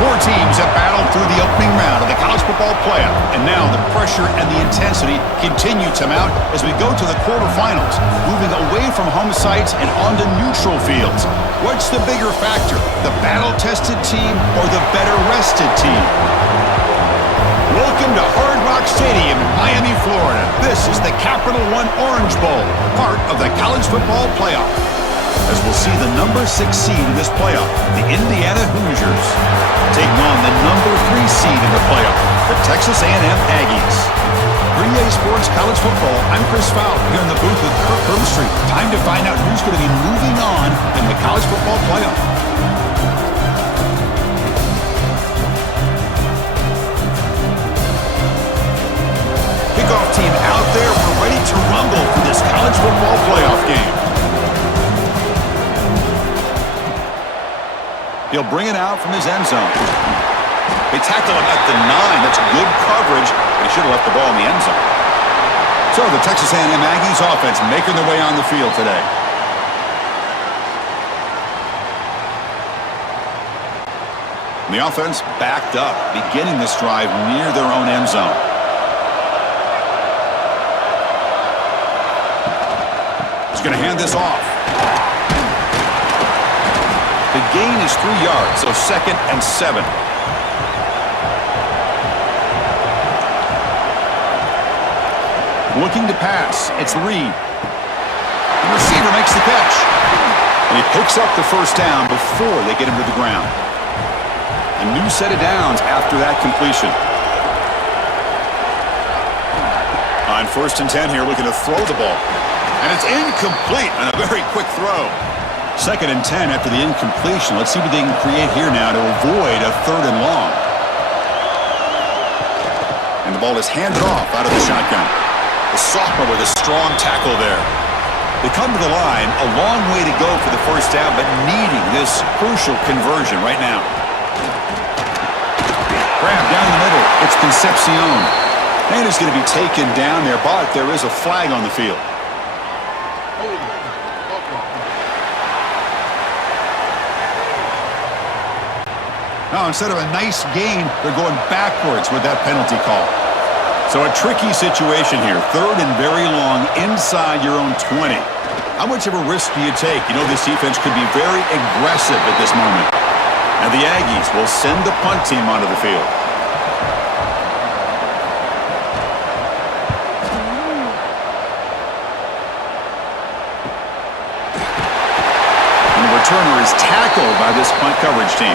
Four teams have battled through the opening round of the college football playoff, and now the pressure and the intensity continue to mount as we go to the quarterfinals, moving away from home sites and onto neutral fields. What's the bigger factor, the battle-tested team or the better-rested team? Welcome to Hard Rock Stadium in Miami, Florida. This is the Capital One Orange Bowl, part of the college football playoff. As we'll see the number 6 seed in this playoff, the Indiana Hoosiers, taking on the number 3 seed in the playoff, the Texas A&M Aggies. For EA Sports College Football, I'm Chris Fowler here in the booth with Kirk Herbstreit. Time to find out who's going to be moving on in the college football playoff. Kickoff team out there. We're ready to rumble for this college football playoff game. He'll bring it out from his end zone. They tackle him at the 9. That's good coverage. They should have left the ball in the end zone. So the Texas A&M Aggies offense making their way on the field today. And the offense backed up, beginning this drive near their own end zone. He's going to hand this off. The gain is 3 yards, so 2nd and 7. Looking to pass. It's Reed. The receiver makes the catch. And he picks up the first down before they get him to the ground. A new set of downs after that completion. On 1st and 10 here, looking to throw the ball. And it's incomplete on a very quick throw. 2nd and 10 after the incompletion. Let's see what they can create here now to avoid a 3rd and long. And the ball is handed off out of the shotgun. The sophomore with a strong tackle there. They come to the line, a long way to go for the first down, but needing this crucial conversion right now. Grab down the middle. It's Concepcion. And it's going to be taken down there, but there is a flag on the field. Now, instead of a nice gain, they're going backwards with that penalty call. So a tricky situation here. 3rd and very long inside your own 20. How much of a risk do you take? You know this defense could be very aggressive at this moment. And the Aggies will send the punt team onto the field. And the returner is tackled by this punt coverage team.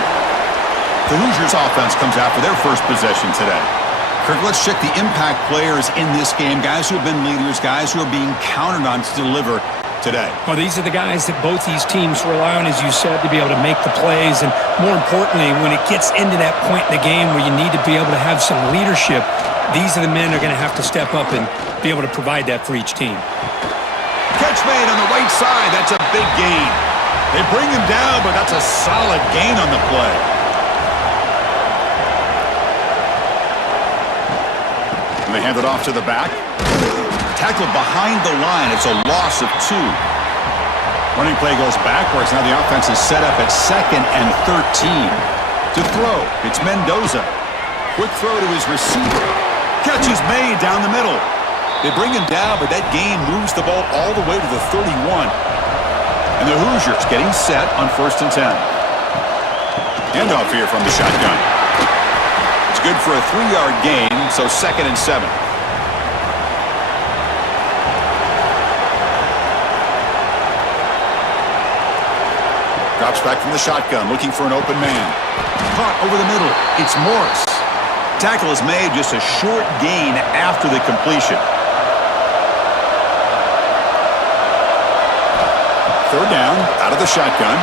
The Hoosiers offense comes out for their first possession today. Kirk, let's check the impact players in this game. Guys who have been leaders, guys who are being counted on to deliver today. Well, these are the guys that both these teams rely on, as you said, to be able to make the plays. And more importantly, when it gets into that point in the game where you need to be able to have some leadership, these are the men that are going to have to step up and be able to provide that for each team. Catch made on the right side. That's a big gain. They bring him down, but that's a solid gain on the play. They hand it off to the back. Tackled behind the line. It's a loss of 2. Running play goes backwards. Now the offense is set up at 2nd and 13. To throw, it's Mendoza. Quick throw to his receiver. Catch is made down the middle. They bring him down, but that gain moves the ball all the way to the 31. And the Hoosiers getting set on 1st and 10. Handoff here from the shotgun. Good for a 3-yard gain, so 2nd and 7. Drops back from the shotgun, looking for an open man. Caught over the middle. It's Morris. Tackle is made, just a short gain after the completion. 3rd down, out of the shotgun.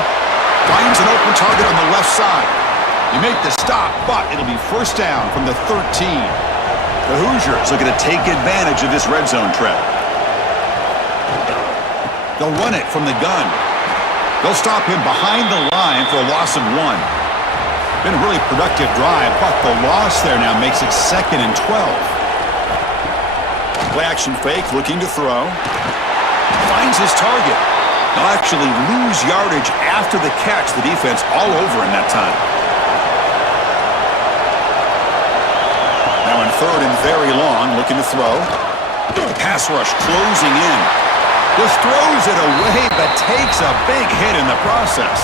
Finds an open target on the left side. You make the stop, but it'll be 1st down from the 13. The Hoosiers looking to take advantage of this red zone trap. They'll run it from the gun. They'll stop him behind the line for a loss of 1. Been a really productive drive, but the loss there now makes it 2nd and 12. Play action fake, looking to throw. Finds his target. They'll actually lose yardage after the catch. The defense all over in that time. very long, looking to throw. Pass rush closing in. Just throws it away, but takes a big hit in the process.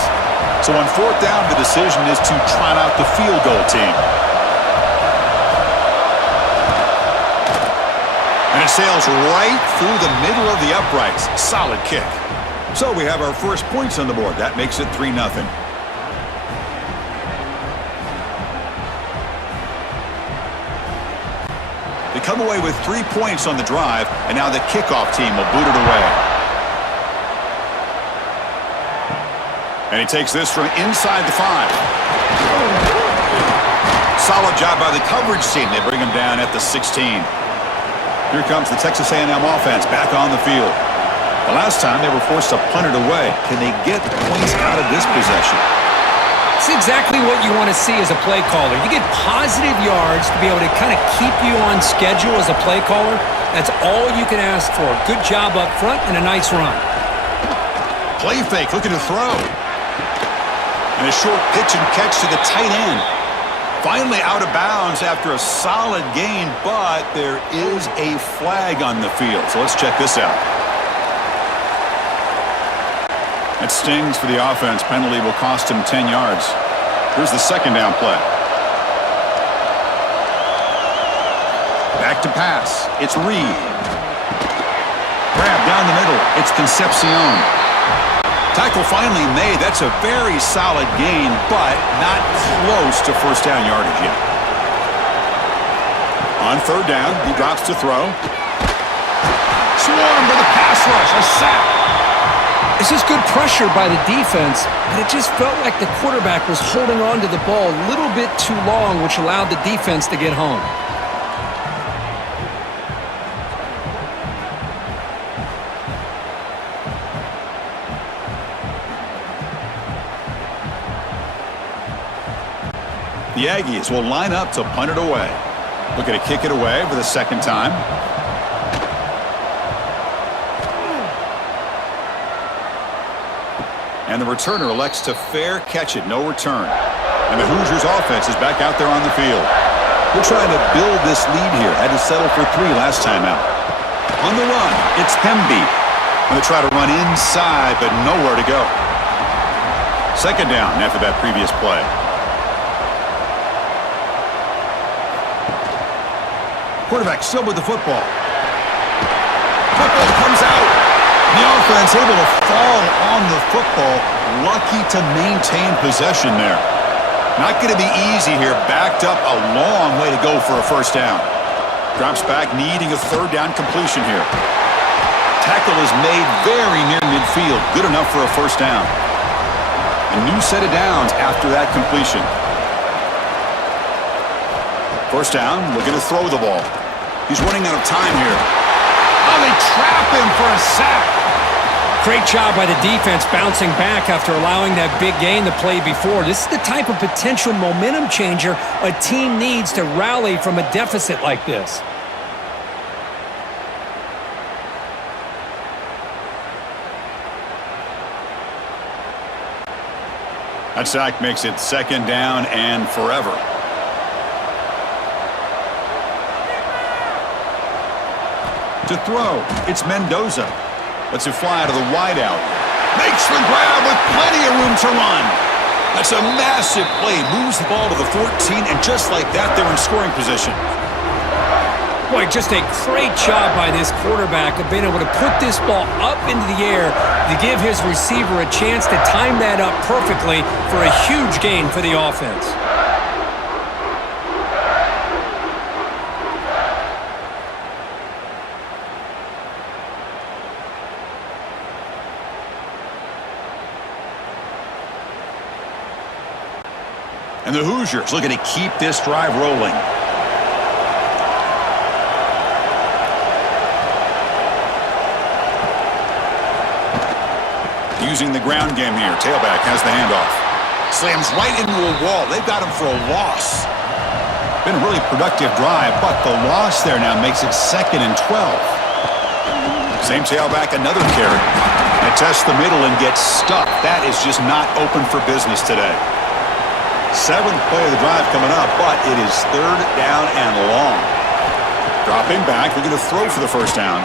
So on fourth down, the decision is to trot out the field goal team. And it sails right through the middle of the uprights. Solid kick. So we have our first points on the board. That makes it 3-0. They come away with 3 points on the drive, and now the kickoff team will boot it away. And he takes this from inside the 5. Solid job by the coverage team. They bring him down at the 16. Here comes the Texas A&M offense back on the field. The last time they were forced to punt it away. Can they get points out of this possession? It's exactly what you want to see as a play caller. You get positive yards to be able to kind of keep you on schedule as a play caller. That's all you can ask for. Good job up front and a nice run. Play fake, looking to throw. And a short pitch and catch to the tight end. Finally out of bounds after a solid gain, but there is a flag on the field. So let's check this out. It stings for the offense. Penalty will cost him 10 yards. Here's the second down play. Back to pass. It's Reed. Grab down the middle. It's Concepcion. Tackle finally made. That's a very solid gain, but not close to first down yardage yet. On third down, he drops to throw. Swarmed with a pass rush. A sack. This is good pressure by the defense, but it just felt like the quarterback was holding on to the ball a little bit too long, which allowed the defense to get home. The Aggies will line up to punt it away. Looking to kick it away for the second time. And the returner elects to fair catch it. No return. And the Hoosiers offense is back out there on the field. They're trying to build this lead here. Had to settle for 3 last time out. On the run, it's Hemby. Going to try to run inside, but nowhere to go. Second down after that previous play. Quarterback still with the football. Football comes out. The offense able to fall on the football. Lucky to maintain possession there. Not going to be easy here. Backed up a long way to go for a first down. Drops back, needing a third down completion here. Tackle is made very near midfield. Good enough for a first down. A new set of downs after that completion. First down, looking to throw the ball. He's running out of time here. Oh, they trap him for a sack. Great job by the defense bouncing back after allowing that big gain the play before. This is the type of potential momentum changer a team needs to rally from a deficit like this. That sack makes it second down and forever. To throw, it's Mendoza. Lets it fly out of the wideout. Makes the grab with plenty of room to run. That's a massive play. Moves the ball to the 14, and just like that, they're in scoring position. Boy, just a great job by this quarterback of being able to put this ball up into the air to give his receiver a chance to time that up perfectly for a huge gain for the offense. And the Hoosiers looking to keep this drive rolling. Using the ground game here. Tailback has the handoff. Slams right into a wall. They've got him for a loss. Been a really productive drive, but the loss there now makes it 2nd and 12. Same tailback, another carry. And tests the middle and gets stuck. That is just not open for business today. 7th play of the drive coming up, but it is 3rd down and long. Dropping back, looking to throw for the first down.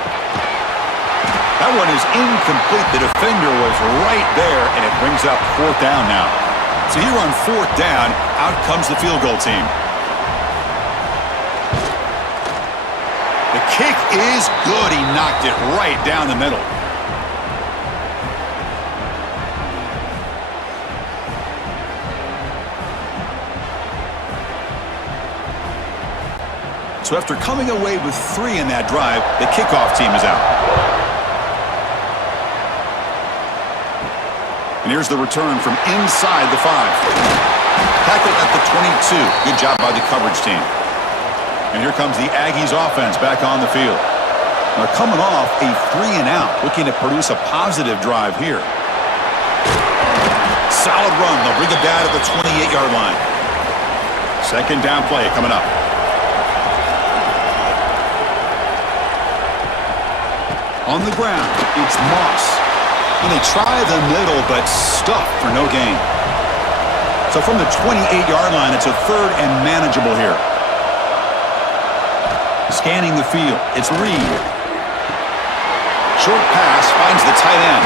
That one is incomplete. The defender was right there, and it brings up fourth down now. So here on fourth down, out comes the field goal team. The kick is good. He knocked it right down the middle. So after coming away with 3 in that drive, the kickoff team is out. And here's the return from inside the 5. Tackled at the 22. Good job by the coverage team. And here comes the Aggies offense back on the field. They're coming off a 3-and-out, looking to produce a positive drive here. Solid run. They'll bring it down at the 28-yard line. Second down play coming up. On the ground, it's Moss. And they try the middle, but stuffed for no gain. So from the 28-yard line, it's a third and manageable here. Scanning the field, it's Reed. Short pass finds the tight end.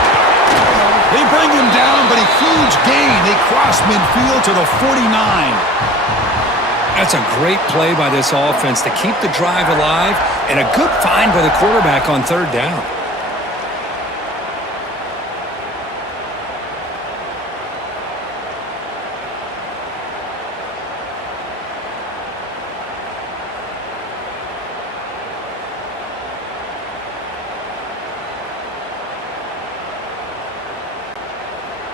They bring him down, but a huge gain. They cross midfield to the 49. That's a great play by this offense to keep the drive alive, and a good find by the quarterback on third down.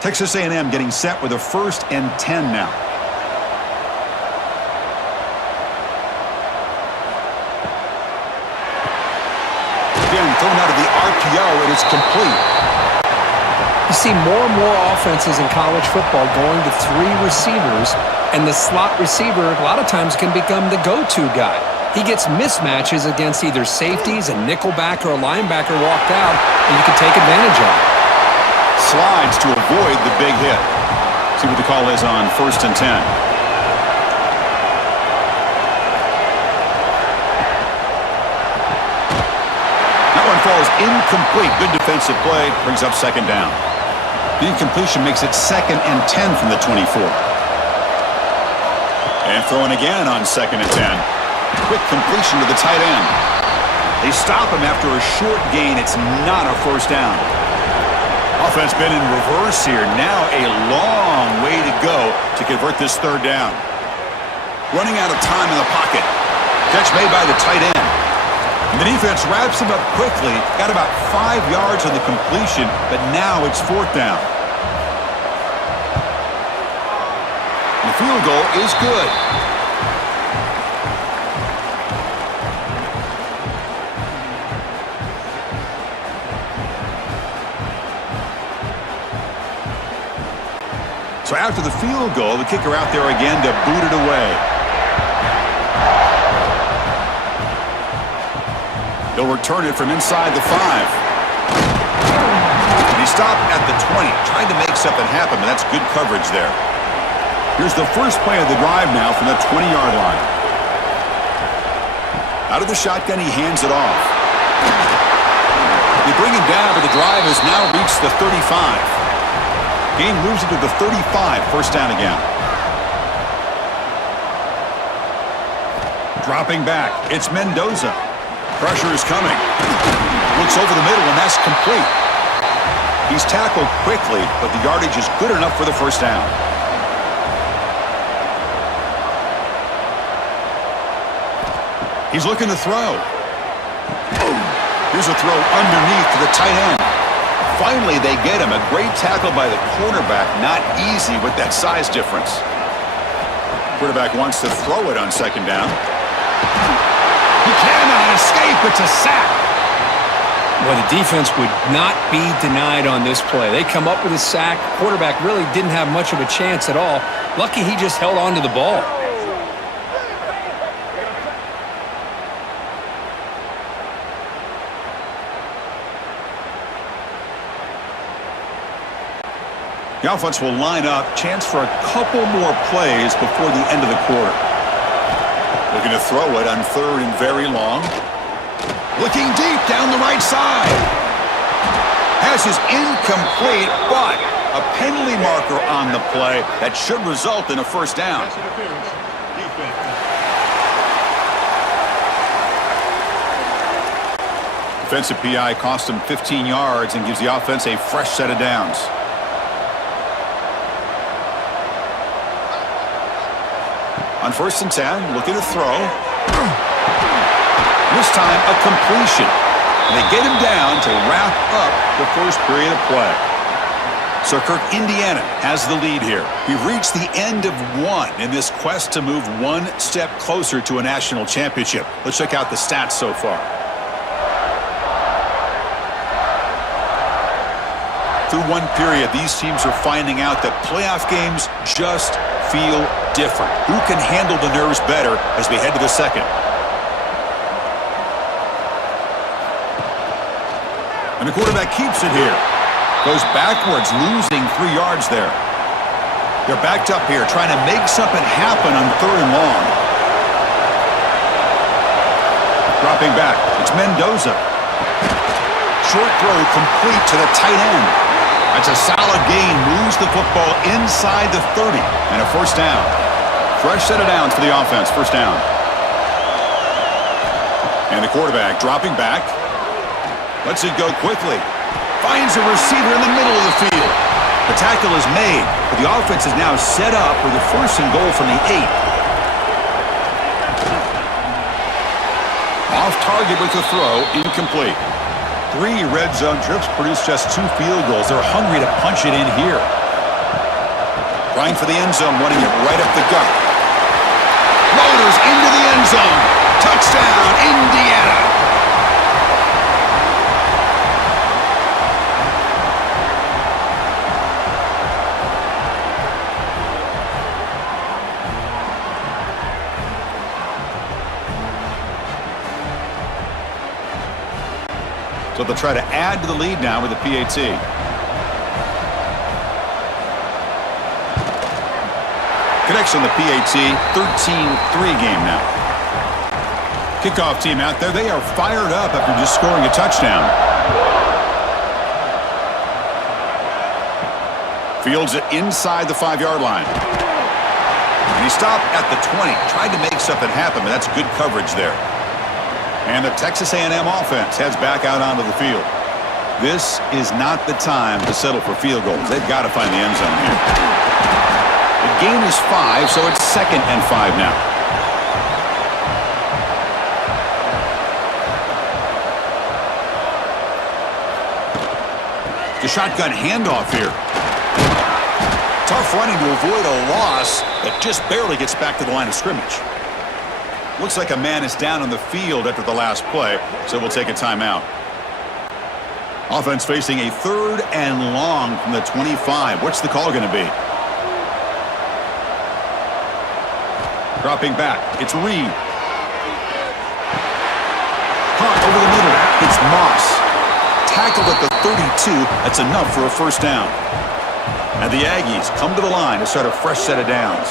Texas A&M getting set with a 1st and 10 now. Again, thrown out of the RPO, and it's complete. You see more and more offenses in college football going to 3 receivers, and the slot receiver a lot of times can become the go-to guy. He gets mismatches against either safeties, a nickelback, or a linebacker walked out, and you can take advantage of it. Slides to avoid the big hit. See what the call is on 1st and 10. That one falls incomplete. Good defensive play. Brings up second down. The incompletion makes it 2nd and 10 from the 24. And throwing again on 2nd and 10. Quick completion to the tight end. They stop him after a short gain. It's not a first down. Offense been in reverse here. Now a long way to go to convert this third down. Running out of time in the pocket. Catch made by the tight end. And the defense wraps him up quickly. Got about 5 yards on the completion, but now it's fourth down. The field goal is good. So after the field goal, the kicker out there again to boot it away. They'll return it from inside the 5. And he stopped at the 20, trying to make something happen, but that's good coverage there. Here's the first play of the drive now from the 20-yard line. Out of the shotgun, he hands it off. They bring him down, but the drive has now reached the 35. Gain moves it to the 35, first down again. Dropping back, it's Mendoza. Pressure is coming. Looks over the middle, and that's complete. He's tackled quickly, but the yardage is good enough for the first down. He's looking to throw. Here's a throw underneath to the tight end. Finally, they get him. A great tackle by the cornerback. Not easy with that size difference. Quarterback wants to throw it on second down. He cannot escape. It's a sack. Well, the defense would not be denied on this play. They come up with a sack. Quarterback really didn't have much of a chance at all. Lucky he just held on to the ball. The offense will line up. Chance for a couple more plays before the end of the quarter. Looking to throw it on 3rd and very long. Looking deep down the right side. Pass is incomplete, but a penalty marker on the play that should result in a first down. Defensive PI cost him 15 yards and gives the offense a fresh set of downs. On 1st and 10, looking to throw. This time, a completion. And they get him down to wrap up the first period of play. So, Kirk, Indiana has the lead here. We've reached the end of one in this quest to move one step closer to a national championship. Let's check out the stats so far. Through one period, these teams are finding out that playoff games just feel different. Who can handle the nerves better as we head to the second? And the quarterback keeps it here. Goes backwards, losing 3 yards there. They're backed up here, trying to make something happen on 3rd and long. Dropping back, it's Mendoza. Short throw complete to the tight end. That's a solid gain, moves the football inside the 30, and a first down. Fresh set of downs for the offense, first down. And the quarterback dropping back. Lets it go quickly. Finds a receiver in the middle of the field. The tackle is made, but the offense is now set up with a 1st and goal from the 8. Off target with the throw, incomplete. 3 red zone trips produce just 2 field goals. They're hungry to punch it in here. Trying for the end zone, running it right up the gut. Loaders into the end zone. Touchdown, Indiana. So they'll try to add to the lead now with the PAT. Connection on the PAT, 13-3 game now. Kickoff team out there, they are fired up after just scoring a touchdown. Fields it inside the 5-yard line. And he stopped at the 20, tried to make something happen, but that's good coverage there. And the Texas A&M offense heads back out onto the field. This is not the time to settle for field goals. They've got to find the end zone here. The game is 5, so it's 2nd and 5 now. The shotgun handoff here. Tough running to avoid a loss that just barely gets back to the line of scrimmage. Looks like a man is down on the field after the last play, so we'll take a timeout. Offense facing a 3rd and long from the 25. What's the call going to be? Dropping back, it's Reed. Caught over the middle, it's Moss. Tackled at the 32, that's enough for a first down. And the Aggies come to the line to start a fresh set of downs.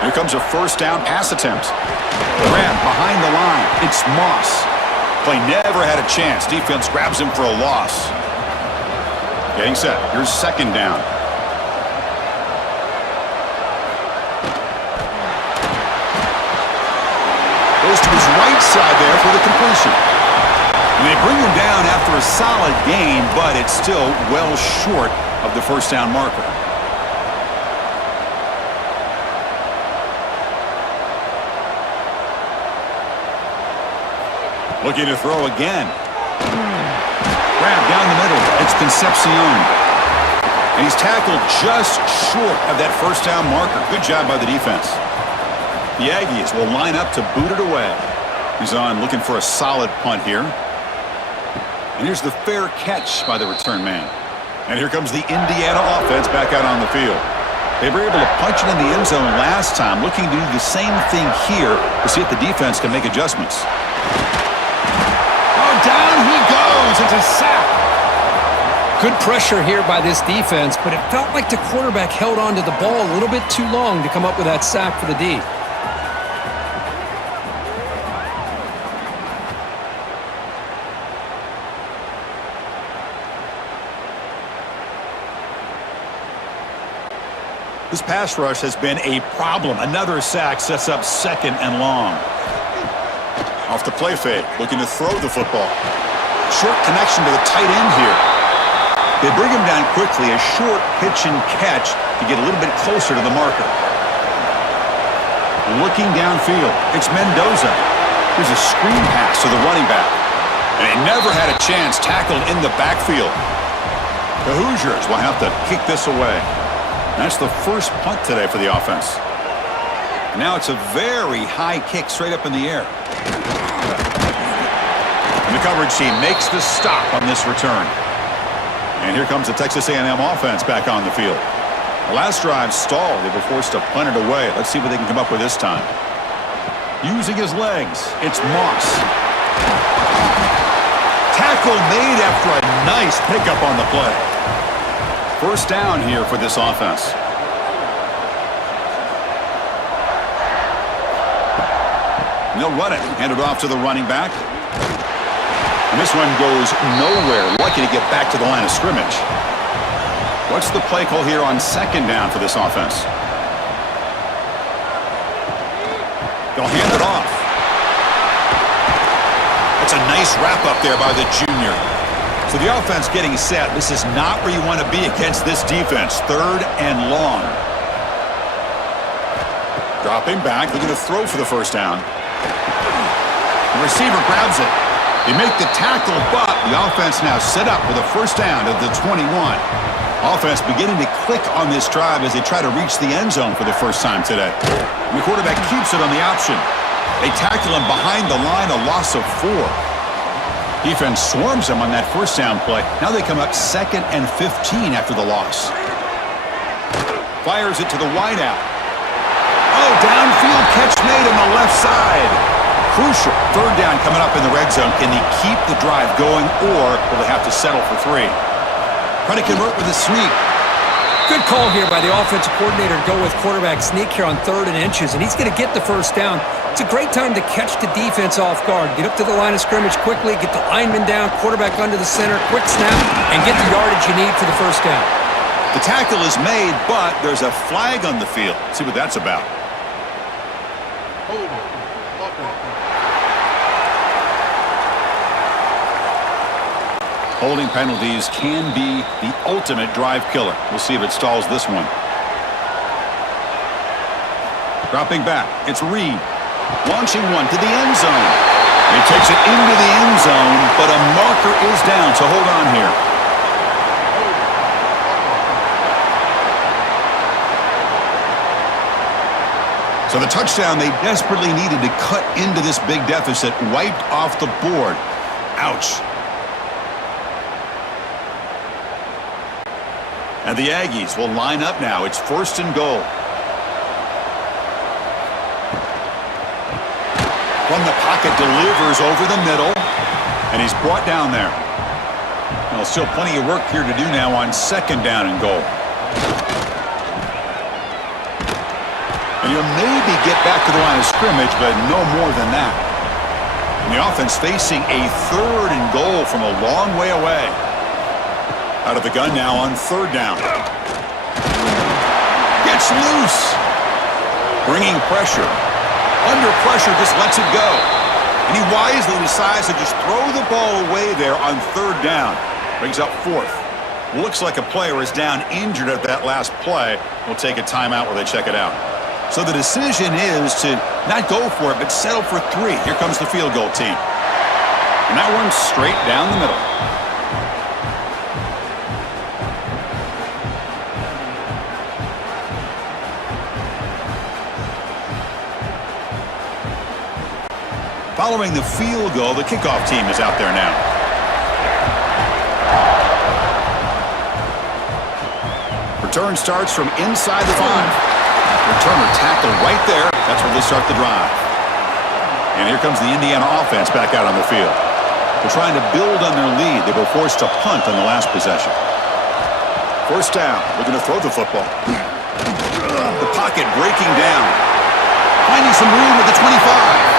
Here comes a first down pass attempt. Grab behind the line. It's Moss. Play never had a chance. Defense grabs him for a loss. Getting set. Here's 2nd down. Goes to his right side there for the completion. And they bring him down after a solid gain, but it's still well short of the first down marker. Looking to throw again. Grab down the middle. It's Concepcion. And he's tackled just short of that first down marker. Good job by the defense. The Aggies will line up to boot it away. He's on looking for a solid punt here. And here's the fair catch by the return man. And here comes the Indiana offense back out on the field. They were able to punch it in the end zone last time, looking to do the same thing here to see if the defense can make adjustments. Down he goes. It's a sack. Good pressure here by this defense, but it felt like the quarterback held on to the ball a little bit too long to come up with that sack for the D. This pass rush has been a problem. Another sack sets up 2nd and long. Off the play fake, looking to throw the football. Short connection to the tight end here. They bring him down quickly, a short pitch and catch to get a little bit closer to the marker. Looking downfield, it's Mendoza. Here's a screen pass to the running back. And he never had a chance, tackled in the backfield. The Hoosiers will have to kick this away. That's the first punt today for the offense. Now it's a very high kick straight up in the air. And the coverage team makes the stop on this return. And here comes the Texas A&M offense back on the field. The last drive stalled. They were forced to punt it away. Let's see what they can come up with this time. Using his legs, it's Moss. Tackle made after a nice pickup on the play. First down here for this offense. And they'll run it. Hand it off to the running back. And this one goes nowhere. Lucky to get back to the line of scrimmage. What's the play call here on 2nd down for this offense? They'll hand it off. That's a nice wrap up there by the junior. So the offense getting set. This is not where you want to be against this defense. 3rd and long. Dropping back, looking to throw for the first down. The receiver grabs it. They make the tackle, but the offense now set up with a first down at the 21. Offense beginning to click on this drive as they try to reach the end zone for the first time today. And the quarterback keeps it on the option. They tackle him behind the line, a loss of 4. Defense swarms them on that first down play. Now they come up 2nd and 15 after the loss. Fires it to the wideout. Oh, downfield catch made on the left side. Crucial. 3rd down coming up in the red zone. Can they keep the drive going, or will they have to settle for 3? Trying to convert with a sneak. Good call here by the offensive coordinator to go with quarterback sneak here on 3rd and inches, and he's going to get the first down. It's a great time to catch the defense off guard. Get up to the line of scrimmage quickly, get the lineman down, quarterback under the center, quick snap, and get the yardage you need for the first down. The tackle is made, but there's a flag on the field. Let's see what that's about. Holding penalties can be the ultimate drive killer. We'll see if it stalls this one. Dropping back, it's Reed. Launching one to the end zone. He takes it into the end zone, but a marker is down, so hold on here. So the touchdown they desperately needed to cut into this big deficit wiped off the board. Ouch. And the Aggies will line up now. It's 1st and goal. From the pocket, delivers over the middle, and he's brought down there. Well, still plenty of work here to do now on 2nd down and goal. And you'll maybe get back to the line of scrimmage, but no more than that. And the offense facing a 3rd and goal from a long way away. Out of the gun now on 3rd down. Gets loose. Bringing pressure. Under pressure, just lets it go. And he wisely decides to just throw the ball away there on 3rd down. Brings up 4th. Looks like a player is down injured at that last play. We'll take a timeout while they check it out. So the decision is to not go for it, but settle for 3. Here comes the field goal team. And that one's straight down the middle. Following the field goal, the kickoff team is out there now. Return starts from inside the 5. Returner tackled right there. That's where they start the drive. And here comes the Indiana offense back out on the field. They're trying to build on their lead. They were forced to punt on the last possession. First down, looking to throw the football. The pocket breaking down. Finding some room at the 25.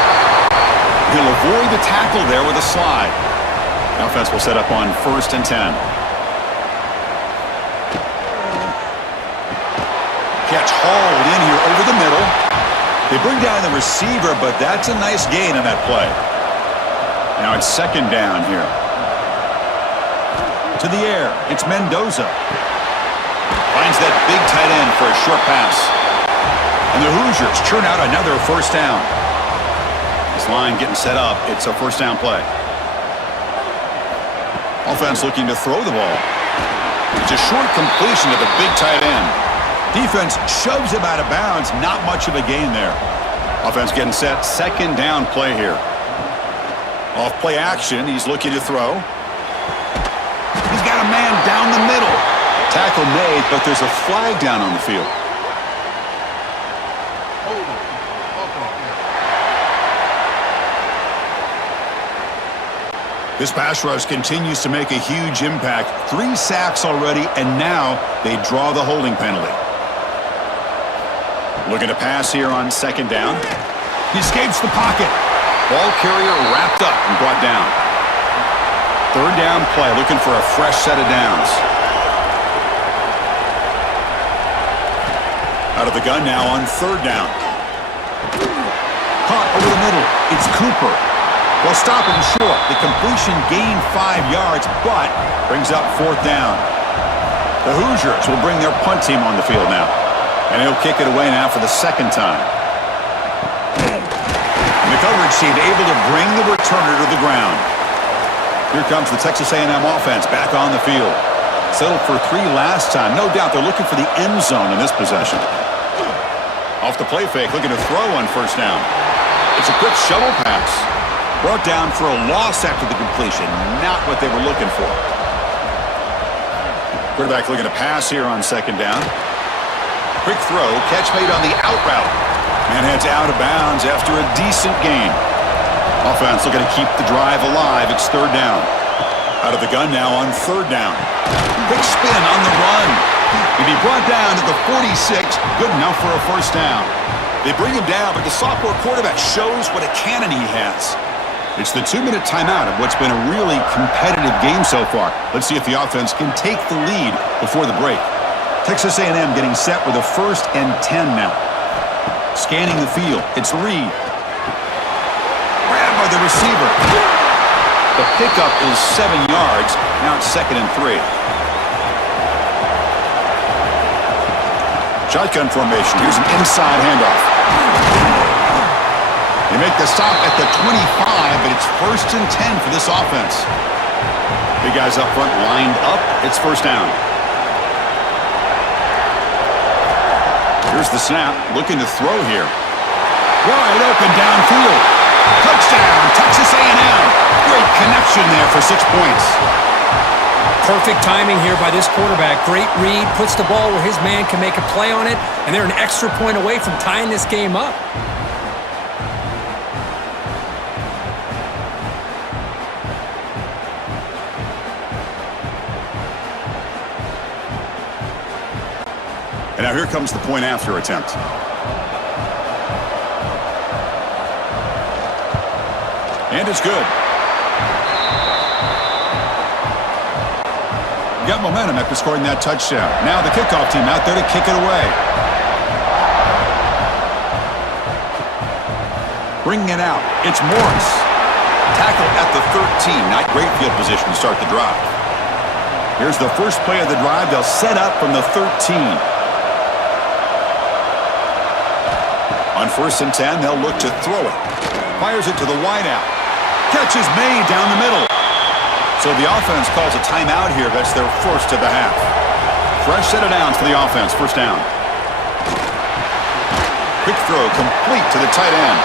He'll avoid the tackle there with a slide. The offense will set up on 1st and 10. Catch hauled in here over the middle. They bring down the receiver, but that's a nice gain on that play. Now it's second down here. To the air, it's Mendoza. Finds that big tight end for a short pass. And the Hoosiers churn out another first down. This line getting set up. It's a first down play. Offense looking to throw the ball. It's a short completion to the big tight end. Defense shoves him out of bounds. Not much of a gain there. Offense getting set. Second down play here. Off play action. He's looking to throw. He's got a man down the middle. Tackle made, but there's a flag down on the field. This pass rush continues to make a huge impact. 3 sacks already, and now they draw the holding penalty. Looking to pass here on second down. He escapes the pocket. Ball carrier wrapped up and brought down. Third down play, looking for a fresh set of downs. Out of the gun now on third down. Caught over the middle. It's Cooper. Well, stop him short. The completion gained 5 yards, but brings up fourth down. The Hoosiers will bring their punt team on the field now. And he'll kick it away now for the second time. And the coverage team able to bring the returner to the ground. Here comes the Texas A&M offense back on the field. Settled for 3 last time. No doubt they're looking for the end zone in this possession. Off the play fake, looking to throw on first down. It's a quick shovel pass. Brought down for a loss after the completion. Not what they were looking for. Quarterback looking to pass here on second down. Quick throw. Catch made on the out route. And heads out of bounds after a decent gain. Offense looking to keep the drive alive. It's third down. Out of the gun now on third down. Quick spin on the run. He'll be brought down to the 46. Good enough for a first down. They bring him down, but the sophomore quarterback shows what a cannon he has. It's the 2-minute timeout of what's been a really competitive game so far. Let's see if the offense can take the lead before the break. Texas A&M getting set with a 1st and 10 now. Scanning the field. It's Reed. Grabbed by the receiver. The pickup is 7 yards. Now it's 2nd and 3. Shotgun formation. Here's an inside handoff. They make the stop at the 25, but it's 1st and 10 for this offense. Big guys up front lined up. It's first down. Here's the snap. Looking to throw here. Wide open downfield. Touchdown, Texas A&M. Great connection there for 6 points. Perfect timing here by this quarterback. Great read. Puts the ball where his man can make a play on it, and they're an extra point away from tying this game up. And now here comes the point after attempt. And it's good. Got momentum after scoring that touchdown. Now the kickoff team out there to kick it away. Bringing it out. It's Morris. Tackle at the 13. Not great field position to start the drive. Here's the first play of the drive. They'll set up from the 13. On 1st and 10, they'll look to throw it. Fires it to the wideout. Catch is made down the middle. So the offense calls a timeout here. That's their first of the half. Fresh set of downs for the offense. First down. Quick throw complete to the tight end.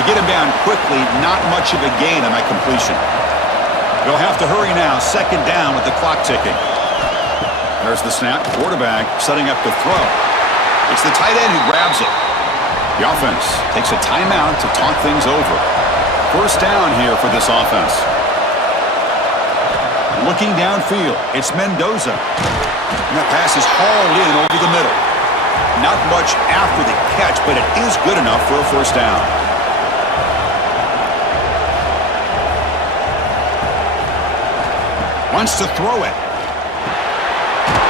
To get him down quickly, not much of a gain on that completion. They'll have to hurry now. Second down with the clock ticking. There's the snap. Quarterback setting up to throw. It's the tight end who grabs it. The offense takes a timeout to talk things over. First down here for this offense. Looking downfield, it's Mendoza. And that pass is hauled in over the middle. Not much after the catch, but it is good enough for a first down. Wants to throw it.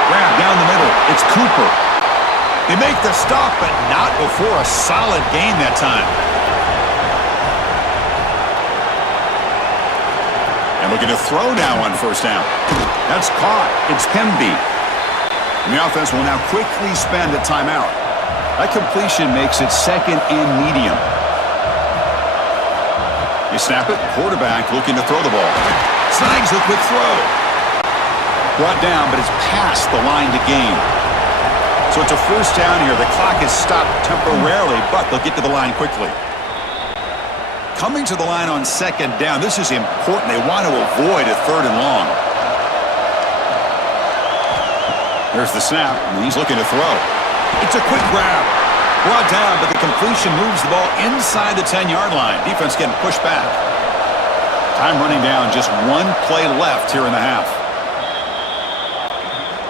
Grab down the middle. It's Cooper. They make the stop, but not before a solid gain that time. And looking to throw now on first down. That's caught. It's Hemby. And the offense will now quickly spend a timeout. That completion makes it second and medium. You snap it, quarterback looking to throw the ball. Snags the quick throw. Brought down, but it's past the line to gain. So it's a first down here. The clock is stopped temporarily, but they'll get to the line quickly. Coming to the line on second down, this is important. They want to avoid a third and long. There's the snap, and he's looking to throw. It's a quick grab. Brought down, but the completion moves the ball inside the 10-yard line. Defense getting pushed back. Time running down, just one play left here in the half.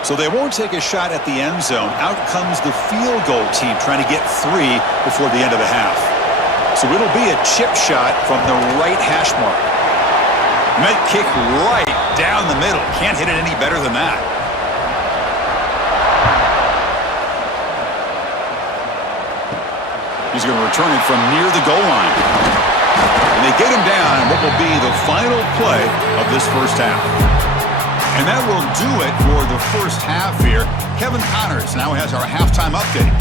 So they won't take a shot at the end zone. Out comes the field goal team trying to get 3 before the end of the half. So it'll be a chip shot from the right hash mark. Met kick right down the middle. Can't hit it any better than that. He's going to return it from near the goal line. And they get him down on what will be the final play of this first half. And that will do it for the first half here. Kevin Connors now has our halftime update.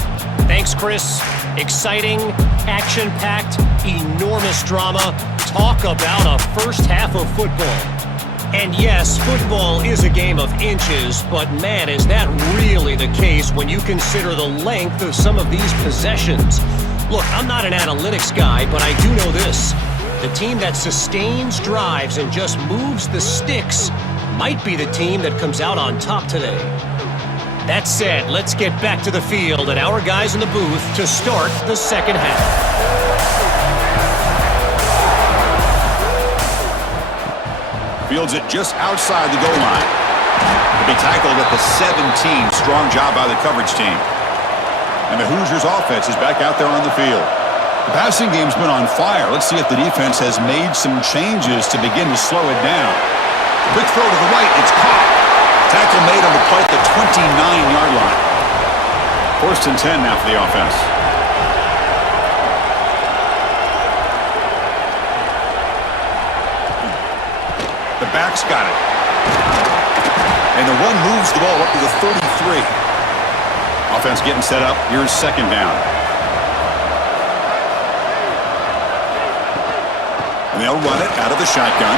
Thanks, Chris. Exciting, action-packed, enormous drama. Talk about a first half of football. And yes, football is a game of inches, but man, is that really the case when you consider the length of some of these possessions. Look, I'm not an analytics guy, but I do know this. The team that sustains drives and just moves the sticks might be the team that comes out on top today. That said, let's get back to the field and our guys in the booth to start the second half. Fields it just outside the goal line. To be tackled at the 17. Strong job by the coverage team. And the Hoosiers offense is back out there on the field. The passing game's been on fire. Let's see if the defense has made some changes to begin to slow it down. Quick throw to the right. It's caught. Tackle made on the play at the 29-yard line. First and 10 now for the offense. The back's got it. And the run moves the ball up to the 33. Offense getting set up. Here's second down. And they'll run it out of the shotgun.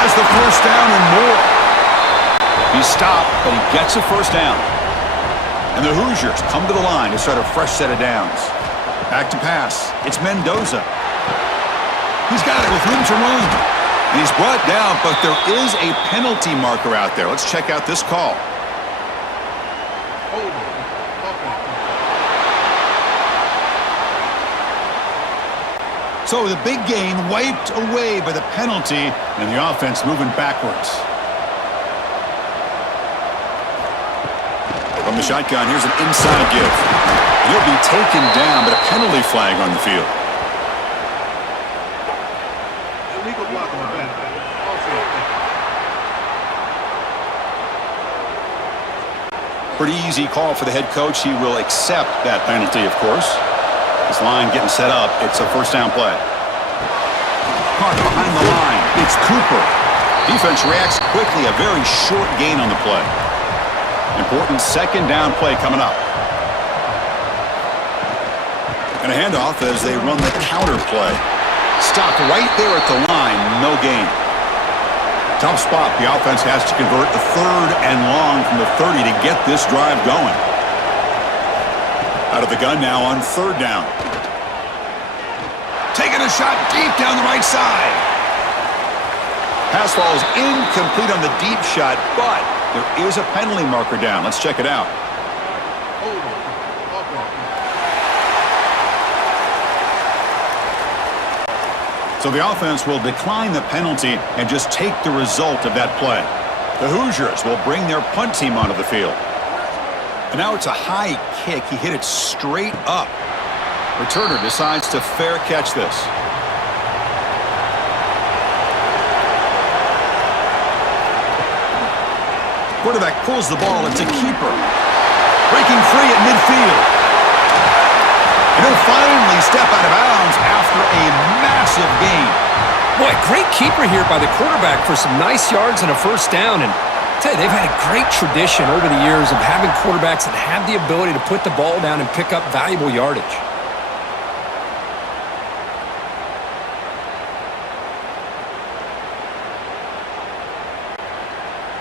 Has the first down and more. He's stopped, but he gets a first down. And the Hoosiers come to the line to start a fresh set of downs. Back to pass. It's Mendoza. He's got it with room to run. And he's brought down, but there is a penalty marker out there. Let's check out this call. So the big gain wiped away by the penalty, and the offense moving backwards. From the shotgun, here's an inside give. He'll be taken down, but a penalty flag on the field. Illegal block on the back. Pretty easy call for the head coach. He will accept that penalty, of course. This line getting set up. It's a first down play. Caught behind the line. It's Cooper. Defense reacts quickly. A very short gain on the play. Important second down play coming up. And a handoff as they run the counter play. Stopped right there at the line. No gain. Tough spot. The offense has to convert a third and long from the 30 to get this drive going. Out of the gun now on third down. Taking a shot deep down the right side. Pass ball is incomplete on the deep shot, but there is a penalty marker down. Let's check it out. So the offense will decline the penalty and just take the result of that play. The Hoosiers will bring their punt team onto the field. And now it's a high kick. He hit it straight up. Returner decides to fair catch this. Quarterback pulls the ball. It's a keeper. Breaking free at midfield. And he'll finally step out of bounds after a massive gain. Boy, great keeper here by the quarterback for some nice yards and a first down. And I tell you, they've had a great tradition over the years of having quarterbacks that have the ability to put the ball down and pick up valuable yardage.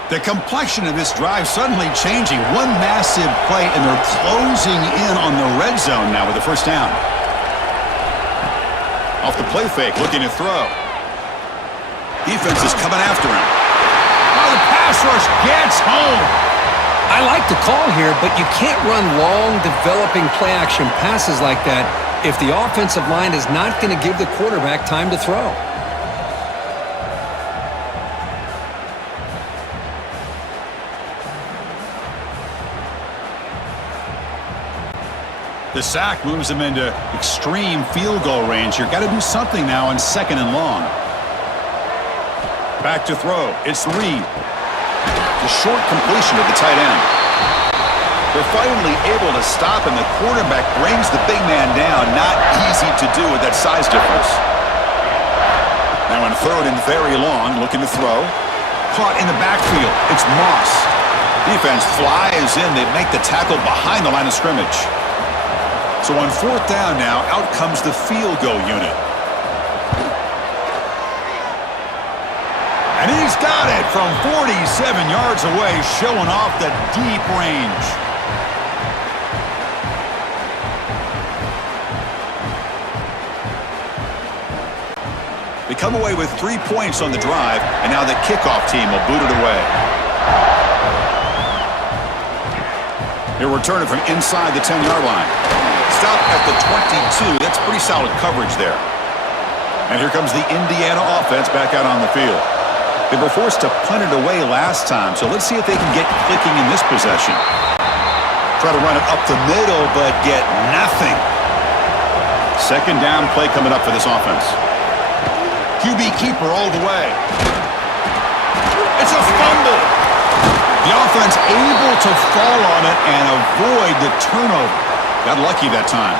The complexion of this drive suddenly changing. One massive play, and they're closing in on the red zone now with the first down. Off the play fake, looking to throw. Defense is coming after him. Oh, the pass rush gets home. I like the call here, but you can't run long, developing play-action passes like that if the offensive line is not going to give the quarterback time to throw. The sack moves him into extreme field goal range. You've got to do something now on 2nd and long. Back to throw. It's Reed. The short completion of the tight end. They're finally able to stop, and the quarterback brings the big man down. Not easy to do with that size difference. Now on 3rd and very long, looking to throw. Caught in the backfield. It's Moss. Defense flies in. They make the tackle behind the line of scrimmage. So on 4th down now, out comes the field goal unit. And he's got it from 47 yards away, showing off the deep range. They come away with 3 points on the drive, and now the kickoff team will boot it away. He'll return it from inside the 10-yard line. Stop at the 22. That's pretty solid coverage there. And here comes the Indiana offense back out on the field. They were forced to punt it away last time, so let's see if they can get clicking in this possession. Try to run it up the middle, but get nothing. 2nd down play coming up for this offense. QB keeper all the way. It's a fumble. The offense able to fall on it and avoid the turnover. Got lucky that time.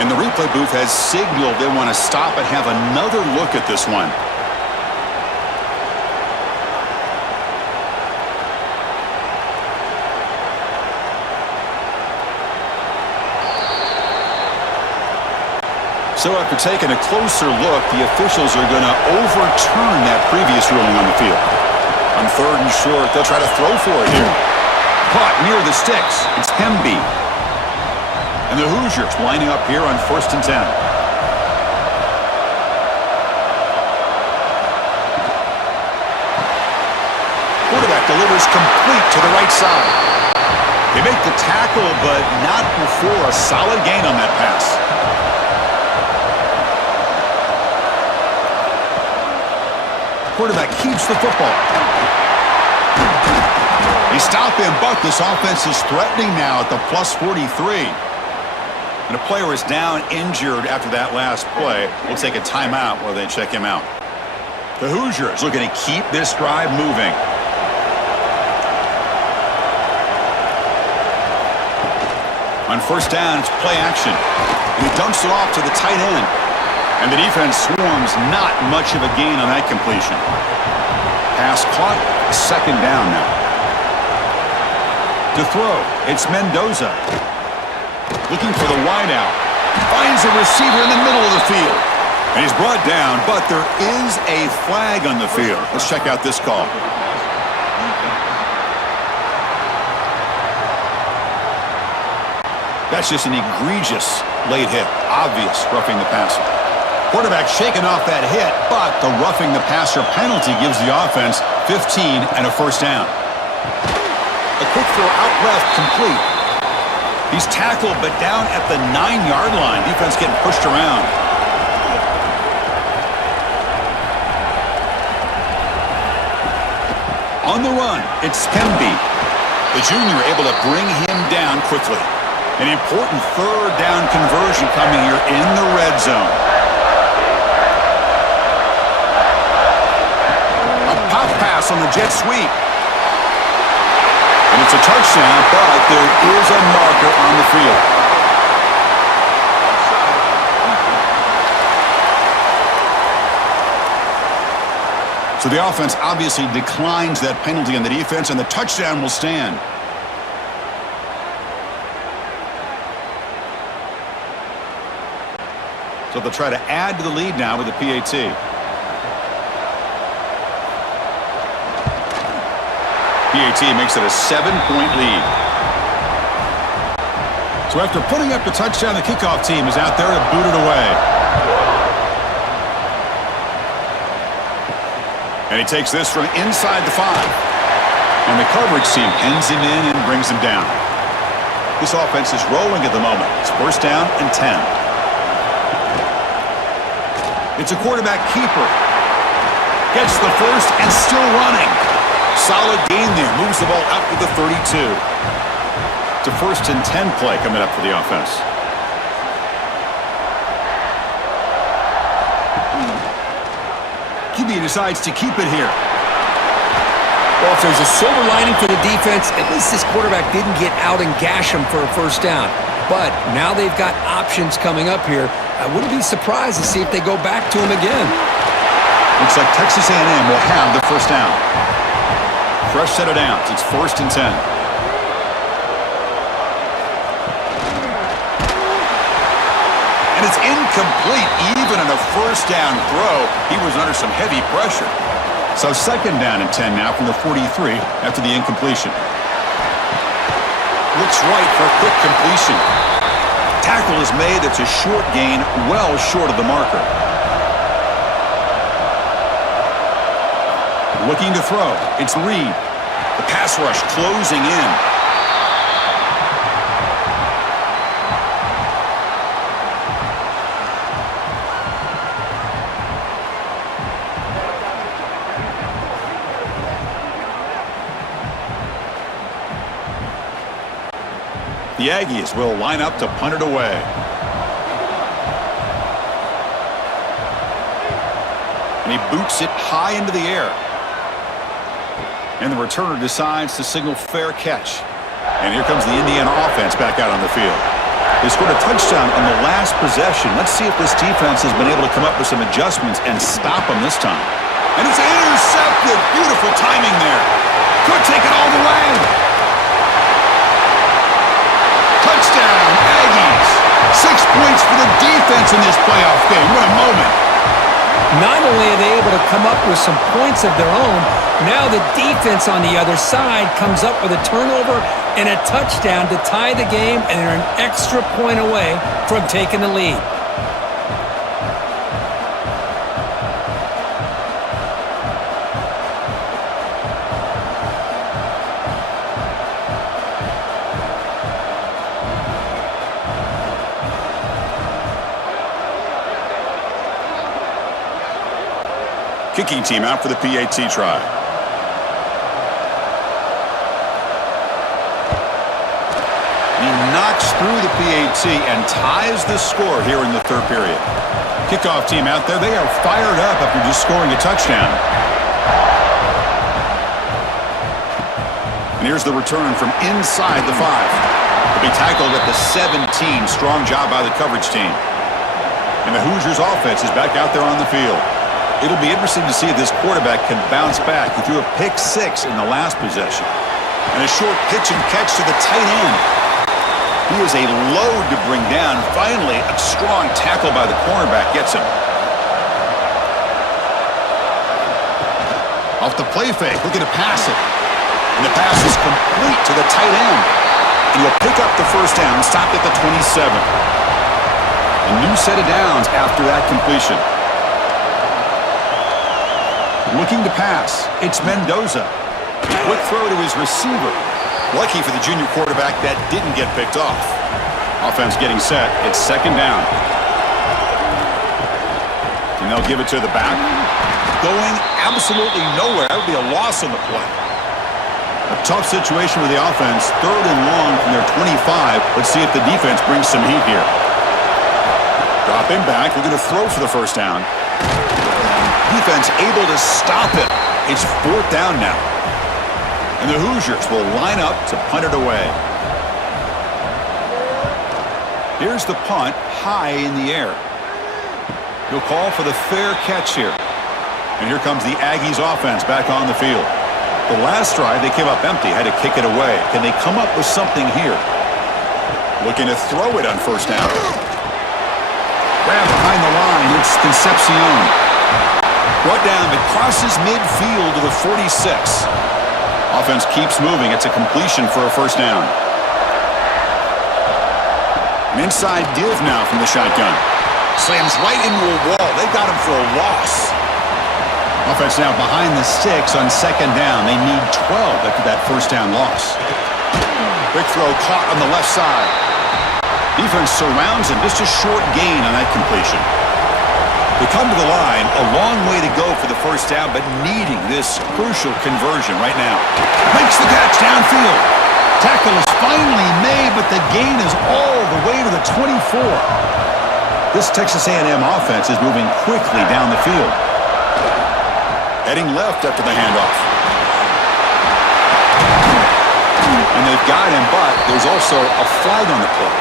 And the replay booth has signaled they want to stop and have another look at this one. So after taking a closer look, the officials are going to overturn that previous ruling on the field. On 3rd and short, they'll try to throw for it here. Caught near the sticks. It's Hemby. And the Hoosiers lining up here on 1st and 10. Quarterback delivers complete to the right side. They make the tackle, but not before a solid gain on that pass. Quarterback keeps the football. They stop him, but this offense is threatening now at the plus 43. And a player is down injured after that last play. We'll take a timeout while they check him out. The Hoosiers looking to keep this drive moving. On 1st down, it's play action. And he dumps it off to the tight end. And the defense swarms, not much of a gain on that completion. Pass caught, 2nd down now. To throw, it's Mendoza. Looking for the wideout. Finds a receiver in the middle of the field. And he's brought down, but there is a flag on the field. Let's check out this call. That's just an egregious late hit. Obvious roughing the passer. Quarterback shaking off that hit, but the roughing the passer penalty gives the offense 15 and a 1st down. A quick throw out left, complete. He's tackled, but down at the 9-yard line. Defense getting pushed around. On the run, it's Hemby. The junior able to bring him down quickly. An important 3rd down conversion coming here in the red zone. A pop pass on the jet sweep. And It's a touchdown, but there is a marker on the field. So the offense obviously declines that penalty on the defense, and the touchdown will stand. So they'll try to add to the lead now with the PAT. PAT makes it a 7-point lead. So after putting up the touchdown, the kickoff team is out there to boot it away. And he takes this from inside the 5. And the coverage team pins him in and brings him down. This offense is rolling at the moment. It's first down and 10. It's a quarterback keeper. Gets the first and still running. Solid gain there. Moves the ball out to the 32. It's a first and 10 play coming up for the offense. QB decides to keep it here. Well, if there's a silver lining for the defense, at least this quarterback didn't get out and gash him for a first down. But now they've got options coming up here. I wouldn't be surprised to see if they go back to him again. Looks like Texas A&M will have the first down. Fresh set of downs. It's first and 10. And it's incomplete. Even on a first down throw, he was under some heavy pressure. So second down and 10 now from the 43 after the incompletion. Looks right for a quick completion. Tackle is made. It's a short gain, well short of the marker. Looking to throw. It's Reed. The pass rush closing in. The Aggies will line up to punt it away. And he boots it high into the air. And the returner decides to signal fair catch. And here comes the Indiana offense back out on the field. They scored a touchdown on the last possession. Let's see if this defense has been able to come up with some adjustments and stop them this time. And it's intercepted. Beautiful timing there. Could take it all the way. Touchdown, Aggies. 6 points for the defense in this playoff game. What a moment. Not only are they able to come up with some points of their own, now the defense on the other side comes up with a turnover and a touchdown to tie the game, and they're an extra point away from taking the lead. Kicking team out for the PAT try. He knocks through the PAT and ties the score here in the third period. Kickoff team out there. They are fired up after just scoring a touchdown. And here's the return from inside the 5. He'll be tackled at the 17. Strong job by the coverage team. And the Hoosiers offense is back out there on the field. It'll be interesting to see if this quarterback can bounce back. He threw a pick-6 in the last possession. And a short pitch and catch to the tight end. He is a load to bring down. Finally, a strong tackle by the cornerback gets him. Off the play fake, looking to pass it. And the pass is complete to the tight end. And he'll pick up the first down, stopped at the 27. A new set of downs after that completion. Looking to pass. It's Mendoza. Quick throw to his receiver. Lucky for the junior quarterback that didn't get picked off. Offense getting set. It's second down. And they'll give it to the back. Going absolutely nowhere. That would be a loss on the play. A tough situation with the offense. Third and long from their 25. Let's see if the defense brings some heat here. Dropping back. They're going to throw for the first down. Defense able to stop it. It's fourth down now. And the Hoosiers will line up to punt it away. Here's the punt, high in the air. He'll call for the fair catch here. And here comes the Aggies offense back on the field. The last drive, they came up empty, had to kick it away. Can they come up with something here? Looking to throw it on first down. Grab behind the line, it's Concepcion. Brought down, but crosses midfield to the 46. Offense keeps moving. It's a completion for a first down. An inside give now from the shotgun. Slams right into a wall. They got him for a loss. Offense now behind the 6 on second down. They need 12 after that first down loss. Quick throw caught on the left side. Defense surrounds him. Just a short gain on that completion. They come to the line, a long way to go for the first down, but needing this crucial conversion right now. Makes the catch downfield. Tackle is finally made, but the gain is all the way to the 24. This Texas A&M offense is moving quickly down the field. Heading left after the handoff. And they've got him, but there's also a flag on the play.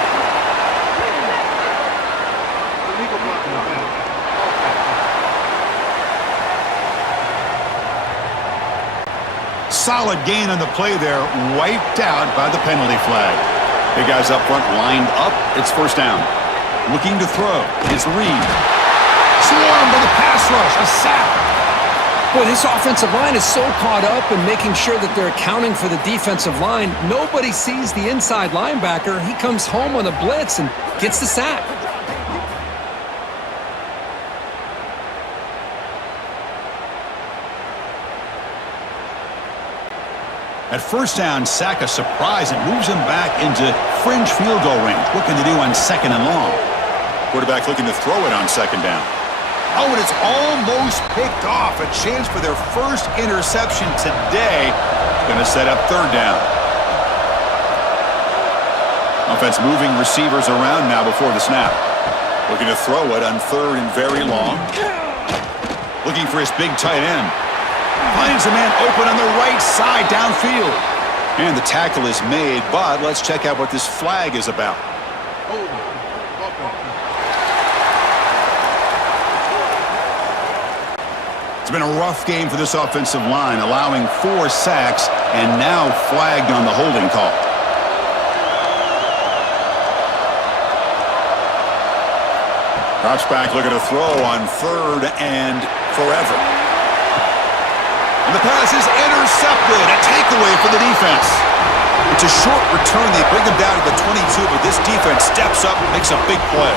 Illegal blocking the back. Solid gain on the play there, wiped out by the penalty flag. Big guys up front lined up. It's first down. Looking to throw. It's Reed. Swarmed by the pass rush. A sack. Boy, this offensive line is so caught up in making sure that they're accounting for the defensive line. Nobody sees the inside linebacker. He comes home on the blitz and gets the sack. At first down, sack a surprise and moves him back into fringe field goal range. What can they do on second and long? Quarterback looking to throw it on second down. Oh, and it's almost picked off. A chance for their first interception today. Going to set up third down. Offense moving receivers around now before the snap. Looking to throw it on third and very long. Looking for his big tight end. Finds a man open on the right side downfield. And the tackle is made, but let's check out what this flag is about. It's been a rough game for this offensive line, allowing 4 sacks and now flagged on the holding call. Drops back looking to throw on third and forever. And the pass is intercepted. A takeaway for the defense. It's a short return. They bring him down to the 22, but this defense steps up and makes a big play.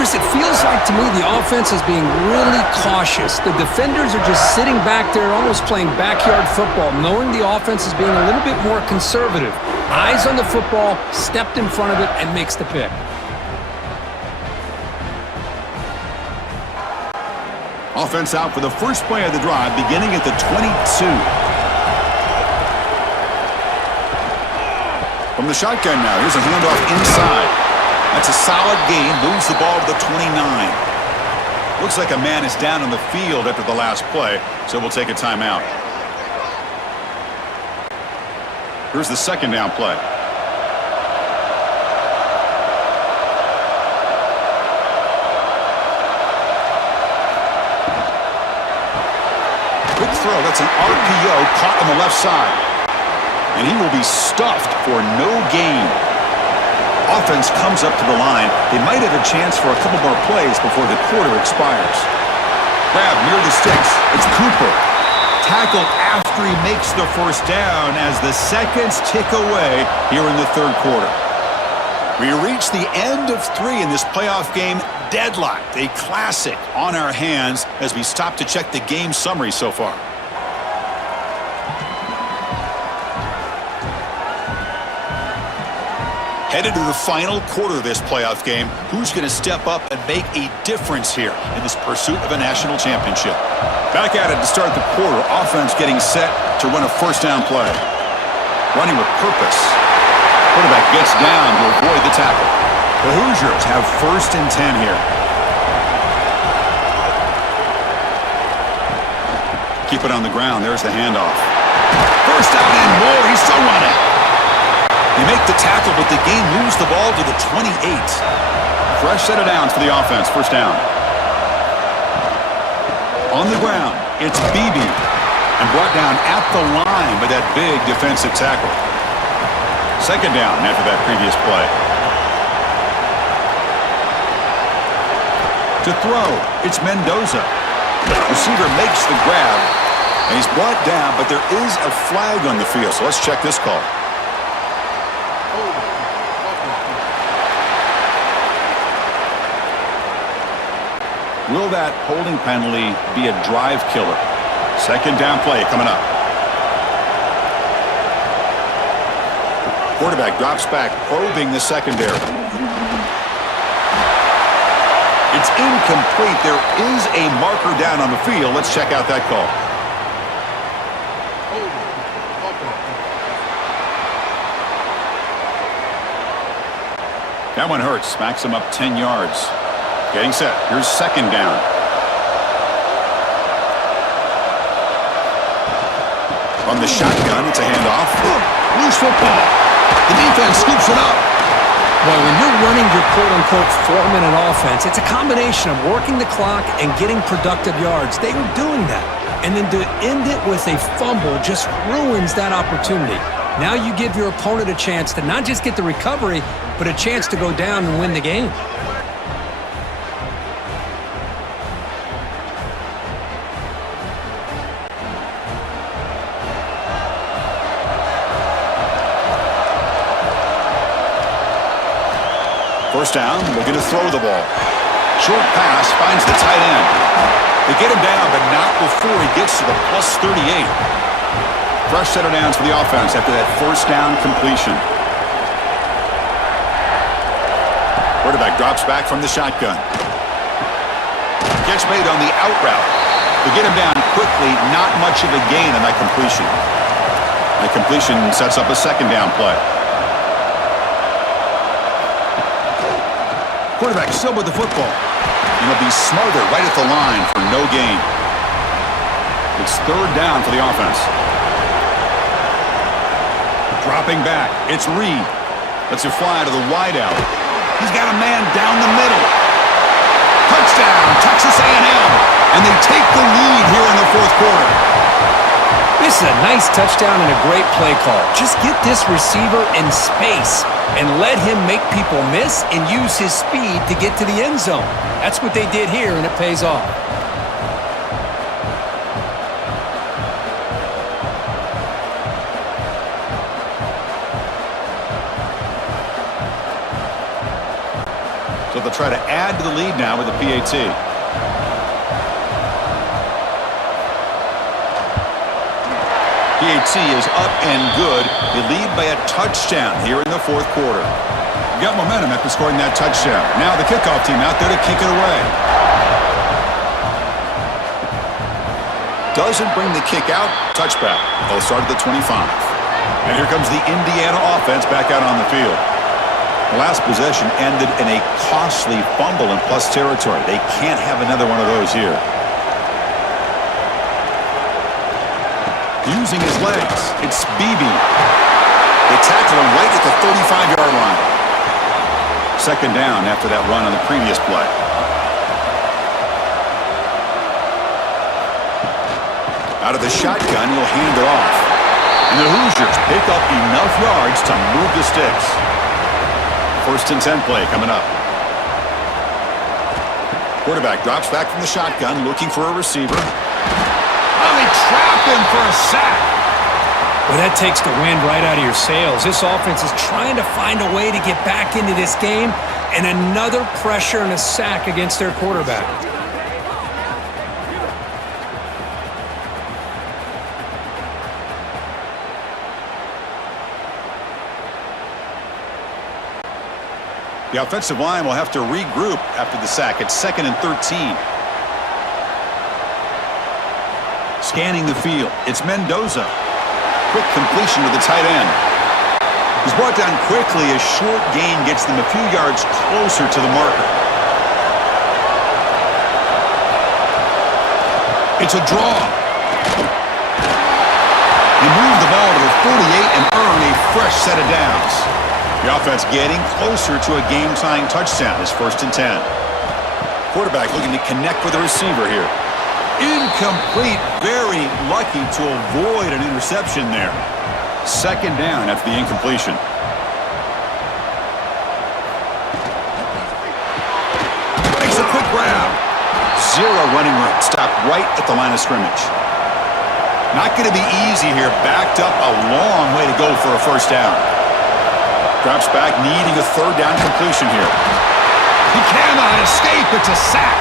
Chris, it feels like to me the offense is being really cautious. The defenders are just sitting back there almost playing backyard football, knowing the offense is being a little bit more conservative. Eyes on the football, stepped in front of it, and makes the pick. Offense out for the first play of the drive, beginning at the 22. From the shotgun now, here's a handoff inside. That's a solid gain, moves the ball to the 29. Looks like a man is down on the field after the last play, so we'll take a timeout. Here's the second down play. Quick throw, that's an RPO caught on the left side. And he will be stuffed for no gain. Offense comes up to the line. They might have a chance for a couple more plays before the quarter expires. Grab near the sticks. It's Cooper. Tackled after he makes the first down as the seconds tick away here in the third quarter. We reach the end of 3 in this playoff game. Deadlocked, a classic on our hands as we stop to check the game summary so far. Headed to the final quarter of this playoff game, who's going to step up and make a difference here in this pursuit of a national championship? Back at it to start the quarter. Offense getting set to run a first down play. Running with purpose. Quarterback gets down to avoid the tackle. The Hoosiers have first and 10 here. Keep it on the ground. There's the handoff. First down and more. He's still running. They make the tackle, but the game moves the ball to the 28. Fresh set of downs for the offense. First down. On the ground, it's Beebe. And brought down at the line by that big defensive tackle. Second down after that previous play. To throw, it's Mendoza. Receiver makes the grab, and he's brought down, but there is a flag on the field, so let's check this call. Will that holding penalty be a drive killer? Second down play coming up. Quarterback drops back, probing the secondary. It's incomplete. There is a marker down on the field. Let's check out that call. That one hurts. Smacks him up 10 yards. Getting set. Here's second down. On the shotgun, it's a handoff. Loose football. The defense scoops it up. Well, when you're running your quote-unquote 4-minute offense, it's a combination of working the clock and getting productive yards. They were doing that. And then to end it with a fumble just ruins that opportunity. Now you give your opponent a chance to not just get the recovery, but a chance to go down and win the game. First down, looking to throw the ball. Short pass, finds the tight end. They get him down, but not before he gets to the plus 38. Fresh set of downs for the offense after that first down completion. Quarterback drops back from the shotgun. Catch made on the out route. They get him down quickly, not much of a gain on that completion. The completion sets up a second down play. Quarterback still with the football. And he'll be smarter right at the line for no gain. It's third down for the offense. Dropping back, it's Reed. Lets it fly to the wideout. He's got a man down the middle. Touchdown, Texas A&M. And they take the lead here in the fourth quarter. This is a nice touchdown and a great play call. Just get this receiver in space and let him make people miss and use his speed to get to the end zone. That's what they did here, and it pays off. So they'll try to add to the lead now with the PAT. PAT is up and good. They lead by a touchdown here in the fourth quarter. Got momentum after scoring that touchdown. Now the kickoff team out there to kick it away. Doesn't bring the kick out. Touchback. They'll start at the 25. And here comes the Indiana offense back out on the field. The last possession ended in a costly fumble in plus territory. They can't have another one of those here. Using his legs, it's Beebe. They tackle him right at the 35-yard line. Second down after that run on the previous play. Out of the shotgun, he'll hand it off. And the Hoosiers pick up enough yards to move the sticks. First and 10 play coming up. Quarterback drops back from the shotgun, looking for a receiver. Oh, they trap him for a sack. Well, that takes the wind right out of your sails. This offense is trying to find a way to get back into this game, and another pressure and a sack against their quarterback. The offensive line will have to regroup after the sack. It's 2nd and 13. Scanning the field, it's Mendoza. Quick completion to the tight end. He's brought down quickly. A short gain gets them a few yards closer to the marker. It's a draw. He moves 48 and earn a fresh set of downs. The offense getting closer to a game-tying touchdown. It's 1st and 10. Quarterback looking to connect with the receiver here. Incomplete. Very lucky to avoid an interception there. 2nd down after the incompletion. Makes a quick grab. 0 running room. Stopped right at the line of scrimmage. Not going to be easy here. Backed up a long way to go for a 1st down. Drops back, needing a 3rd down completion here. He cannot escape. It's a sack.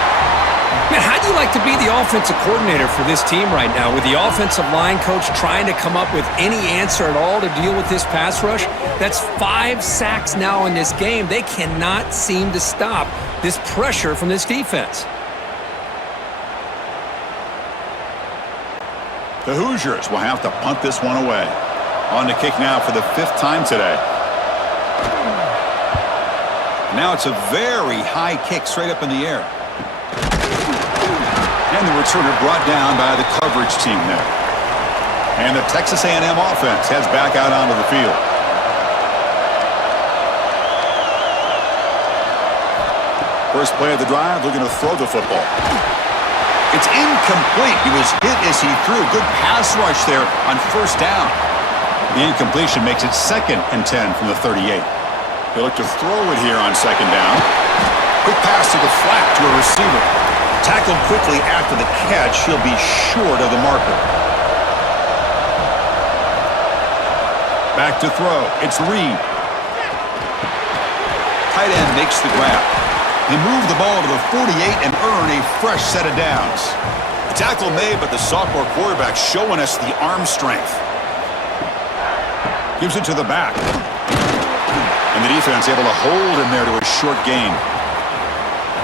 Man, how do you like to be the offensive coordinator for this team right now with the offensive line coach trying to come up with any answer at all to deal with this pass rush? That's 5 sacks now in this game. They cannot seem to stop this pressure from this defense. The Hoosiers will have to punt this one away. On the kick now for the 5th time today. Now it's a very high kick straight up in the air. And the returner brought down by the coverage team there. And the Texas A&M offense heads back out onto the field. First play of the drive, looking to throw the football. It's incomplete. He was hit as he threw. Good pass rush there on 1st down. The incompletion makes it 2nd and 10 from the 38. They look to throw it here on 2nd down. Quick pass to the flat to a receiver. Tackled quickly after the catch. He'll be short of the marker. Back to throw. It's Reed. Tight end makes the grab. They move the ball to the 48 and earn a fresh set of downs. The tackle made, but the sophomore quarterback showing us the arm strength. Gives it to the back. And the defense able to hold him there to a short gain.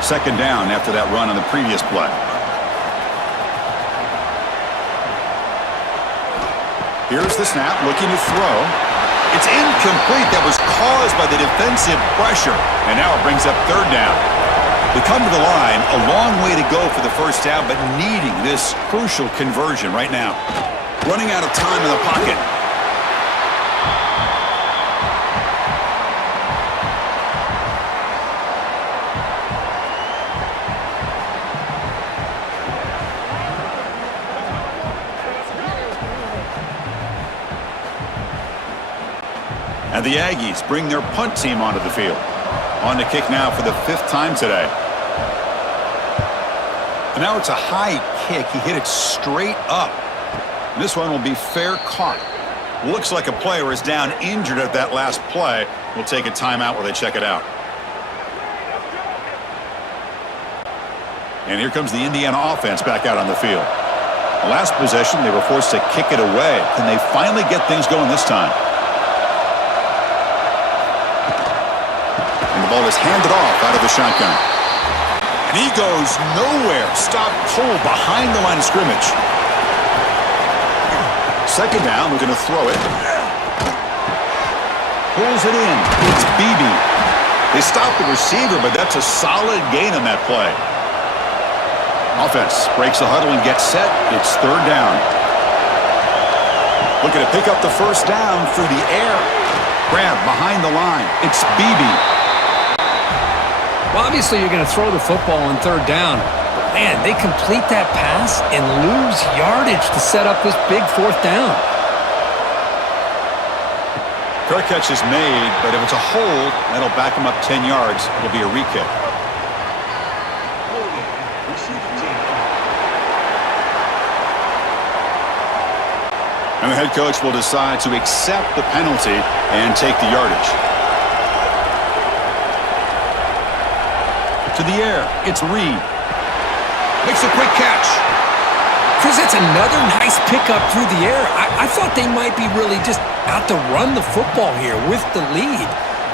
2nd down after that run on the previous play. Here's the snap, looking to throw. It's incomplete. That was caused by the defensive pressure. And now it brings up 3rd down. They come to the line, a long way to go for the 1st down, but needing this crucial conversion right now. Running out of time in the pocket. And the Aggies bring their punt team onto the field. On the kick now for the 5th time today. And now it's a high kick. He hit it straight up. And this one will be fair caught. Looks like a player is down injured at that last play. We'll take a timeout while they check it out. And here comes the Indiana offense back out on the field. The last possession, they were forced to kick it away. Can they finally get things going this time? And the ball is handed off out of the shotgun. And he goes nowhere. Stopped cold behind the line of scrimmage. 2nd down, looking to throw it. Pulls it in. It's Beebe. They stop the receiver, but that's a solid gain on that play. Offense breaks the huddle and gets set. It's 3rd down. Looking to pick up the 1st down through the air. Grab behind the line. It's Beebe. Well, obviously you're going to throw the football on 3rd down. But man, they complete that pass and lose yardage to set up this big 4th down. Fair catch is made, but if it's a hold, that'll back him up 10 yards. It'll be a re-kick. And the head coach will decide to accept the penalty and take the yardage. To the air, it's Reed. Makes a quick catch. Chris, that's another nice pickup through the air. I thought they might be really just out to run the football here with the lead.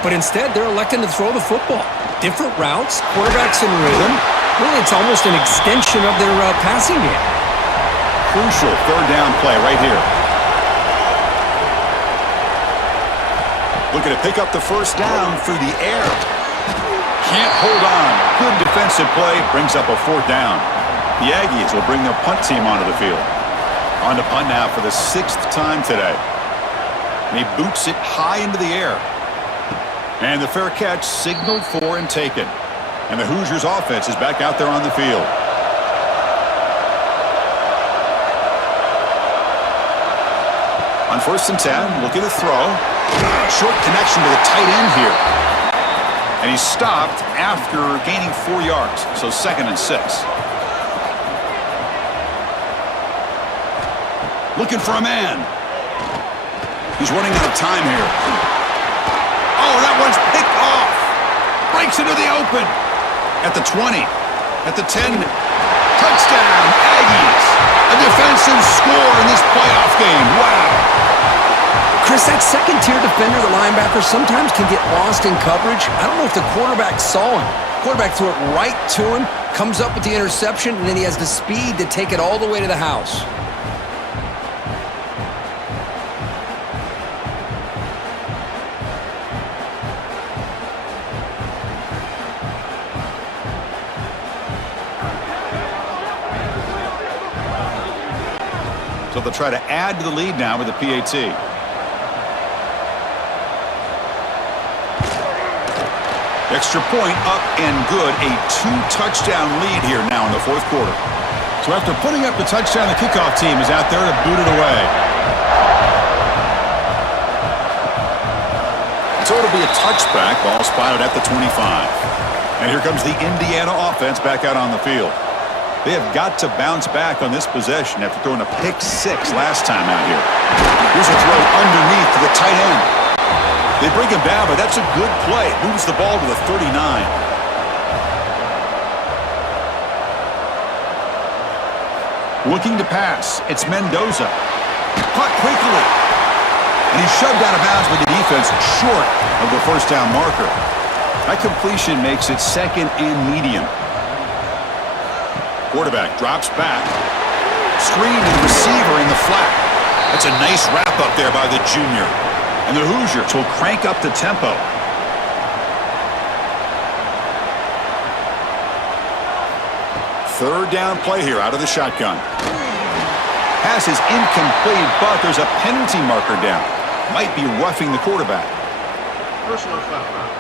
But instead, they're electing to throw the football. Different routes, quarterbacks in rhythm. Really, it's almost an extension of their passing game. Crucial 3rd down play right here. Looking to pick up the 1st down through the air. Can't hold on. Good defensive play. Brings up a 4th down. The Aggies will bring their punt team onto the field. On to punt now for the 6th time today. And he boots it high into the air. And the fair catch signaled for and taken. And the Hoosiers offense is back out there on the field. On 1st and 10, look at the throw. Short connection to the tight end here. And he stopped after gaining 4 yards. So 2nd and 6. Looking for a man. He's running out of time here. Oh, that one's picked off. Breaks into the open. At the 20. At the 10. Touchdown, Aggies. A defensive score in this playoff game. Wow. Chris, that second-tier defender, the linebacker, sometimes can get lost in coverage. I don't know if the quarterback saw him. Quarterback threw it right to him, comes up with the interception, and then he has the speed to take it all the way to the house. So they'll try to add to the lead now with the PAT. Extra point up and good. A 2-touchdown lead here now in the 4th quarter. So after putting up the touchdown, the kickoff team is out there to boot it away. So it'll be a touchback. Ball spotted at the 25. And here comes the Indiana offense back out on the field. They have got to bounce back on this possession after throwing a pick-6 last time out here. Here's a throw underneath to the tight end. They bring him down, but that's a good play. Moves the ball to the 39. Looking to pass. It's Mendoza. Caught quickly. And he's shoved out of bounds with the defense short of the 1st down marker. That completion makes it 2nd and medium. Quarterback drops back. Screen to the receiver in the flat. That's a nice wrap up there by the junior. And the Hoosiers will crank up the tempo. Third down play here out of the shotgun. Pass is incomplete, but there's a penalty marker down. Might be roughing the quarterback. Personal foul.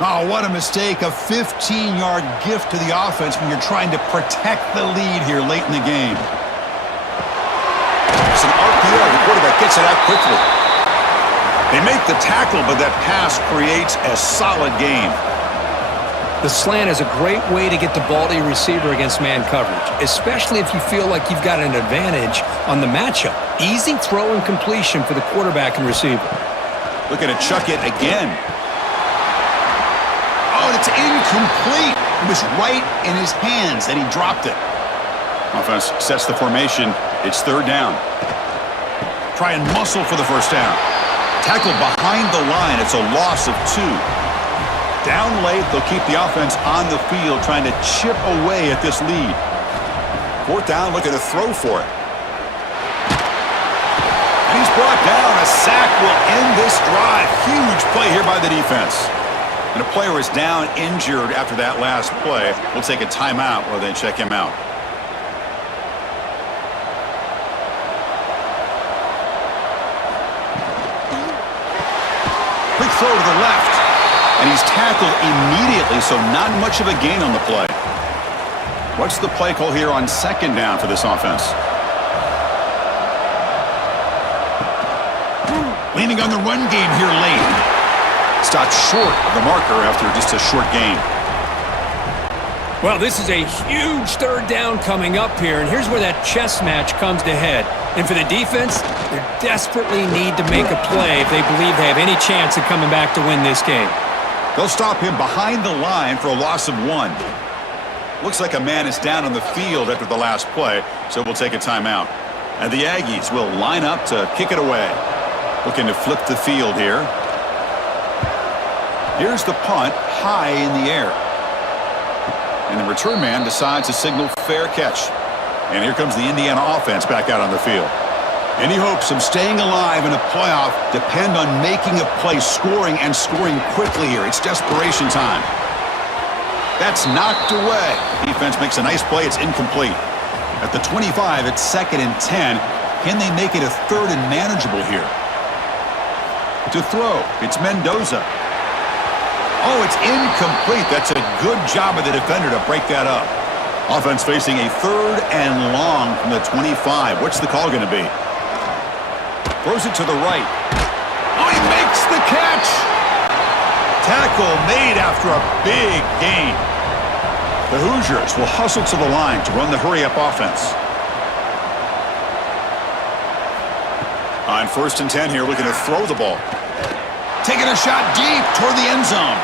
Oh, what a mistake. A 15-yard gift to the offense when you're trying to protect the lead here late in the game. It's an RPO. The quarterback gets it out quickly. They make the tackle, but that pass creates a solid game. The slant is a great way to get the ball to your receiver against man coverage, especially if you feel like you've got an advantage on the matchup. Easy throw and completion for the quarterback and receiver. Looking to chuck it again. Oh, and it's incomplete. It was right in his hands that he dropped it. Offense sets the formation. It's third down. Try and muscle for the first down. Tackle behind the line. It's a loss of 2. Down late, they'll keep the offense on the field trying to chip away at this lead. Fourth down, looking to throw for it. And he's brought down. A sack will end this drive. Huge play here by the defense. And a player is down injured after that last play. We'll take a timeout while they check him out. Quick throw to the left. And he's tackled immediately, so not much of a gain on the play. What's the play call here on second down for this offense? Leaning on the run game here late. Stopped short of the marker after just a short gain. Well, this is a huge third down coming up here, and here's where that chess match comes to head. And for the defense, they desperately need to make a play if they believe they have any chance of coming back to win this game. They'll stop him behind the line for a loss of 1. Looks like a man is down on the field after the last play, so we'll take a timeout. And the Aggies will line up to kick it away. Looking to flip the field here. Here's the punt, high in the air. And the return man decides to signal fair catch. And here comes the Indiana offense back out on the field. Any hopes of staying alive in a playoff depend on making a play, scoring and scoring quickly here. It's desperation time. That's knocked away. Defense makes a nice play. It's incomplete. At the 25, it's 2nd and 10. Can they make it a 3rd and manageable here? To throw, it's Mendoza. Oh, it's incomplete. That's a good job of the defender to break that up. Offense facing a 3rd and long from the 25. What's the call going to be? Throws it to the right. Oh, he makes the catch. Tackle made after a big gain. The Hoosiers will hustle to the line to run the hurry-up offense. On 1st and 10 here, looking to throw the ball. Taking a shot deep toward the end zone.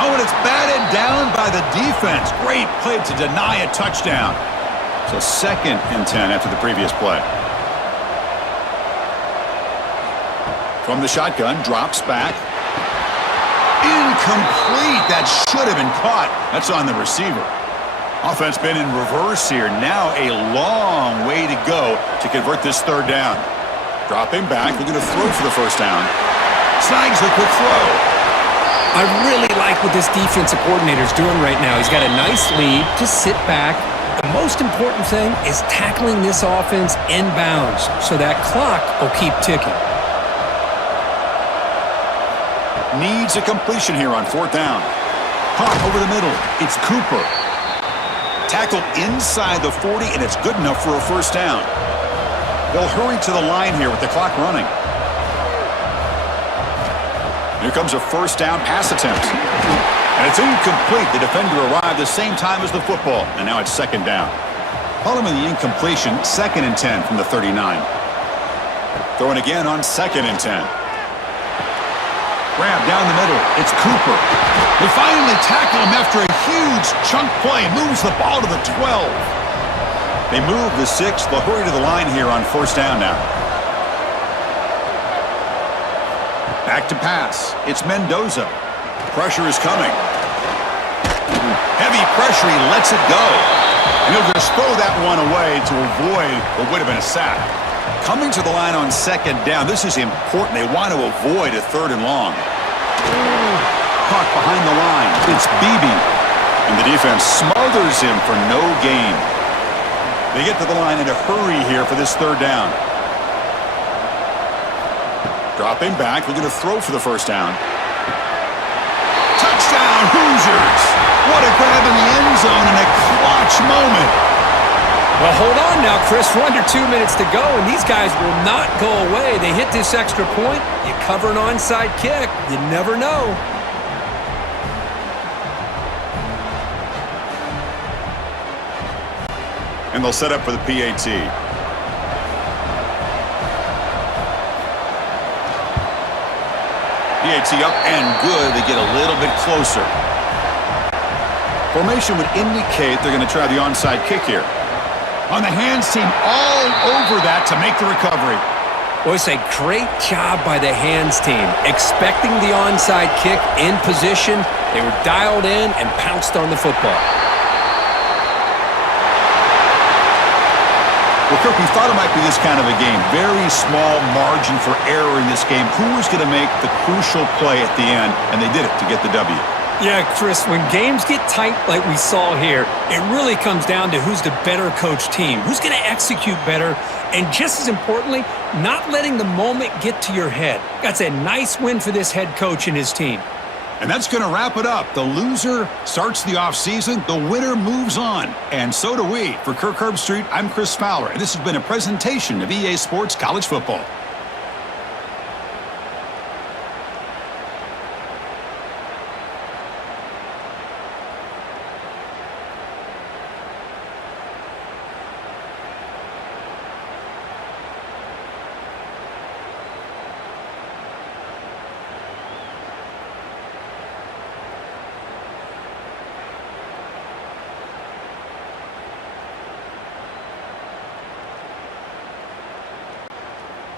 Oh, and it's batted down by the defense. Great play to deny a touchdown. So 2nd and 10 after the previous play. From the shotgun, drops back. Incomplete. That should have been caught. That's on the receiver. Offense been in reverse here. Now a long way to go to convert this 3rd down. Dropping back, looking to throw for the 1st down. Snags the quick throw. I really like what this defensive coordinator is doing right now. He's got a nice lead. Just sit back. The most important thing is tackling this offense inbounds so that clock will keep ticking. Needs a completion here on 4th down. Pop over the middle. It's Cooper. Tackled inside the 40, and it's good enough for a 1st down. They'll hurry to the line here with the clock running. Here comes a 1st down pass attempt. And it's incomplete. The defender arrived the same time as the football, and now it's 2nd down. Following the incompletion, 2nd and 10 from the 39. Throwing again on 2nd and 10. Grab down the middle. It's Cooper. They finally tackle him after a huge chunk play. Moves the ball to the 12. They move the 6. They'll hurry to the line here on 1st down now. Back to pass. It's Mendoza. Pressure is coming. Heavy pressure. He lets it go. And he'll just throw that one away to avoid what would have been a sack. Coming to the line on 2nd down. This is important. They want to avoid a 3rd and long. Caught behind the line. It's Beebe. And the defense smothers him for no gain. They get to the line in a hurry here for this 3rd down. Dropping back. Looking to throw for the 1st down. Touchdown, Hoosiers! What a grab in the end zone in a clutch moment. Well, hold on now, Chris. We're under 2 minutes to go, and these guys will not go away. They hit this extra point. You cover an onside kick. You never know. And they'll set up for the PAT. PAT up and good. They get a little bit closer. Formation would indicate they're going to try the onside kick here. On the hands team, all over that to make the recovery. Boy, it's a great job by the hands team. Expecting the onside kick in position. They were dialed in and pounced on the football. Well, Kirk, we thought it might be this kind of a game. Very small margin for error in this game. Who was going to make the crucial play at the end? And they did it to get the W. Yeah, Chris, when games get tight like we saw here, it really comes down to who's the better coached team, who's going to execute better, and just as importantly, not letting the moment get to your head. That's a nice win for this head coach and his team. And that's going to wrap it up. The loser starts the offseason. The winner moves on. And so do we. For Kirk Herbstreit, I'm Chris Fowler, and this has been a presentation of EA Sports College Football.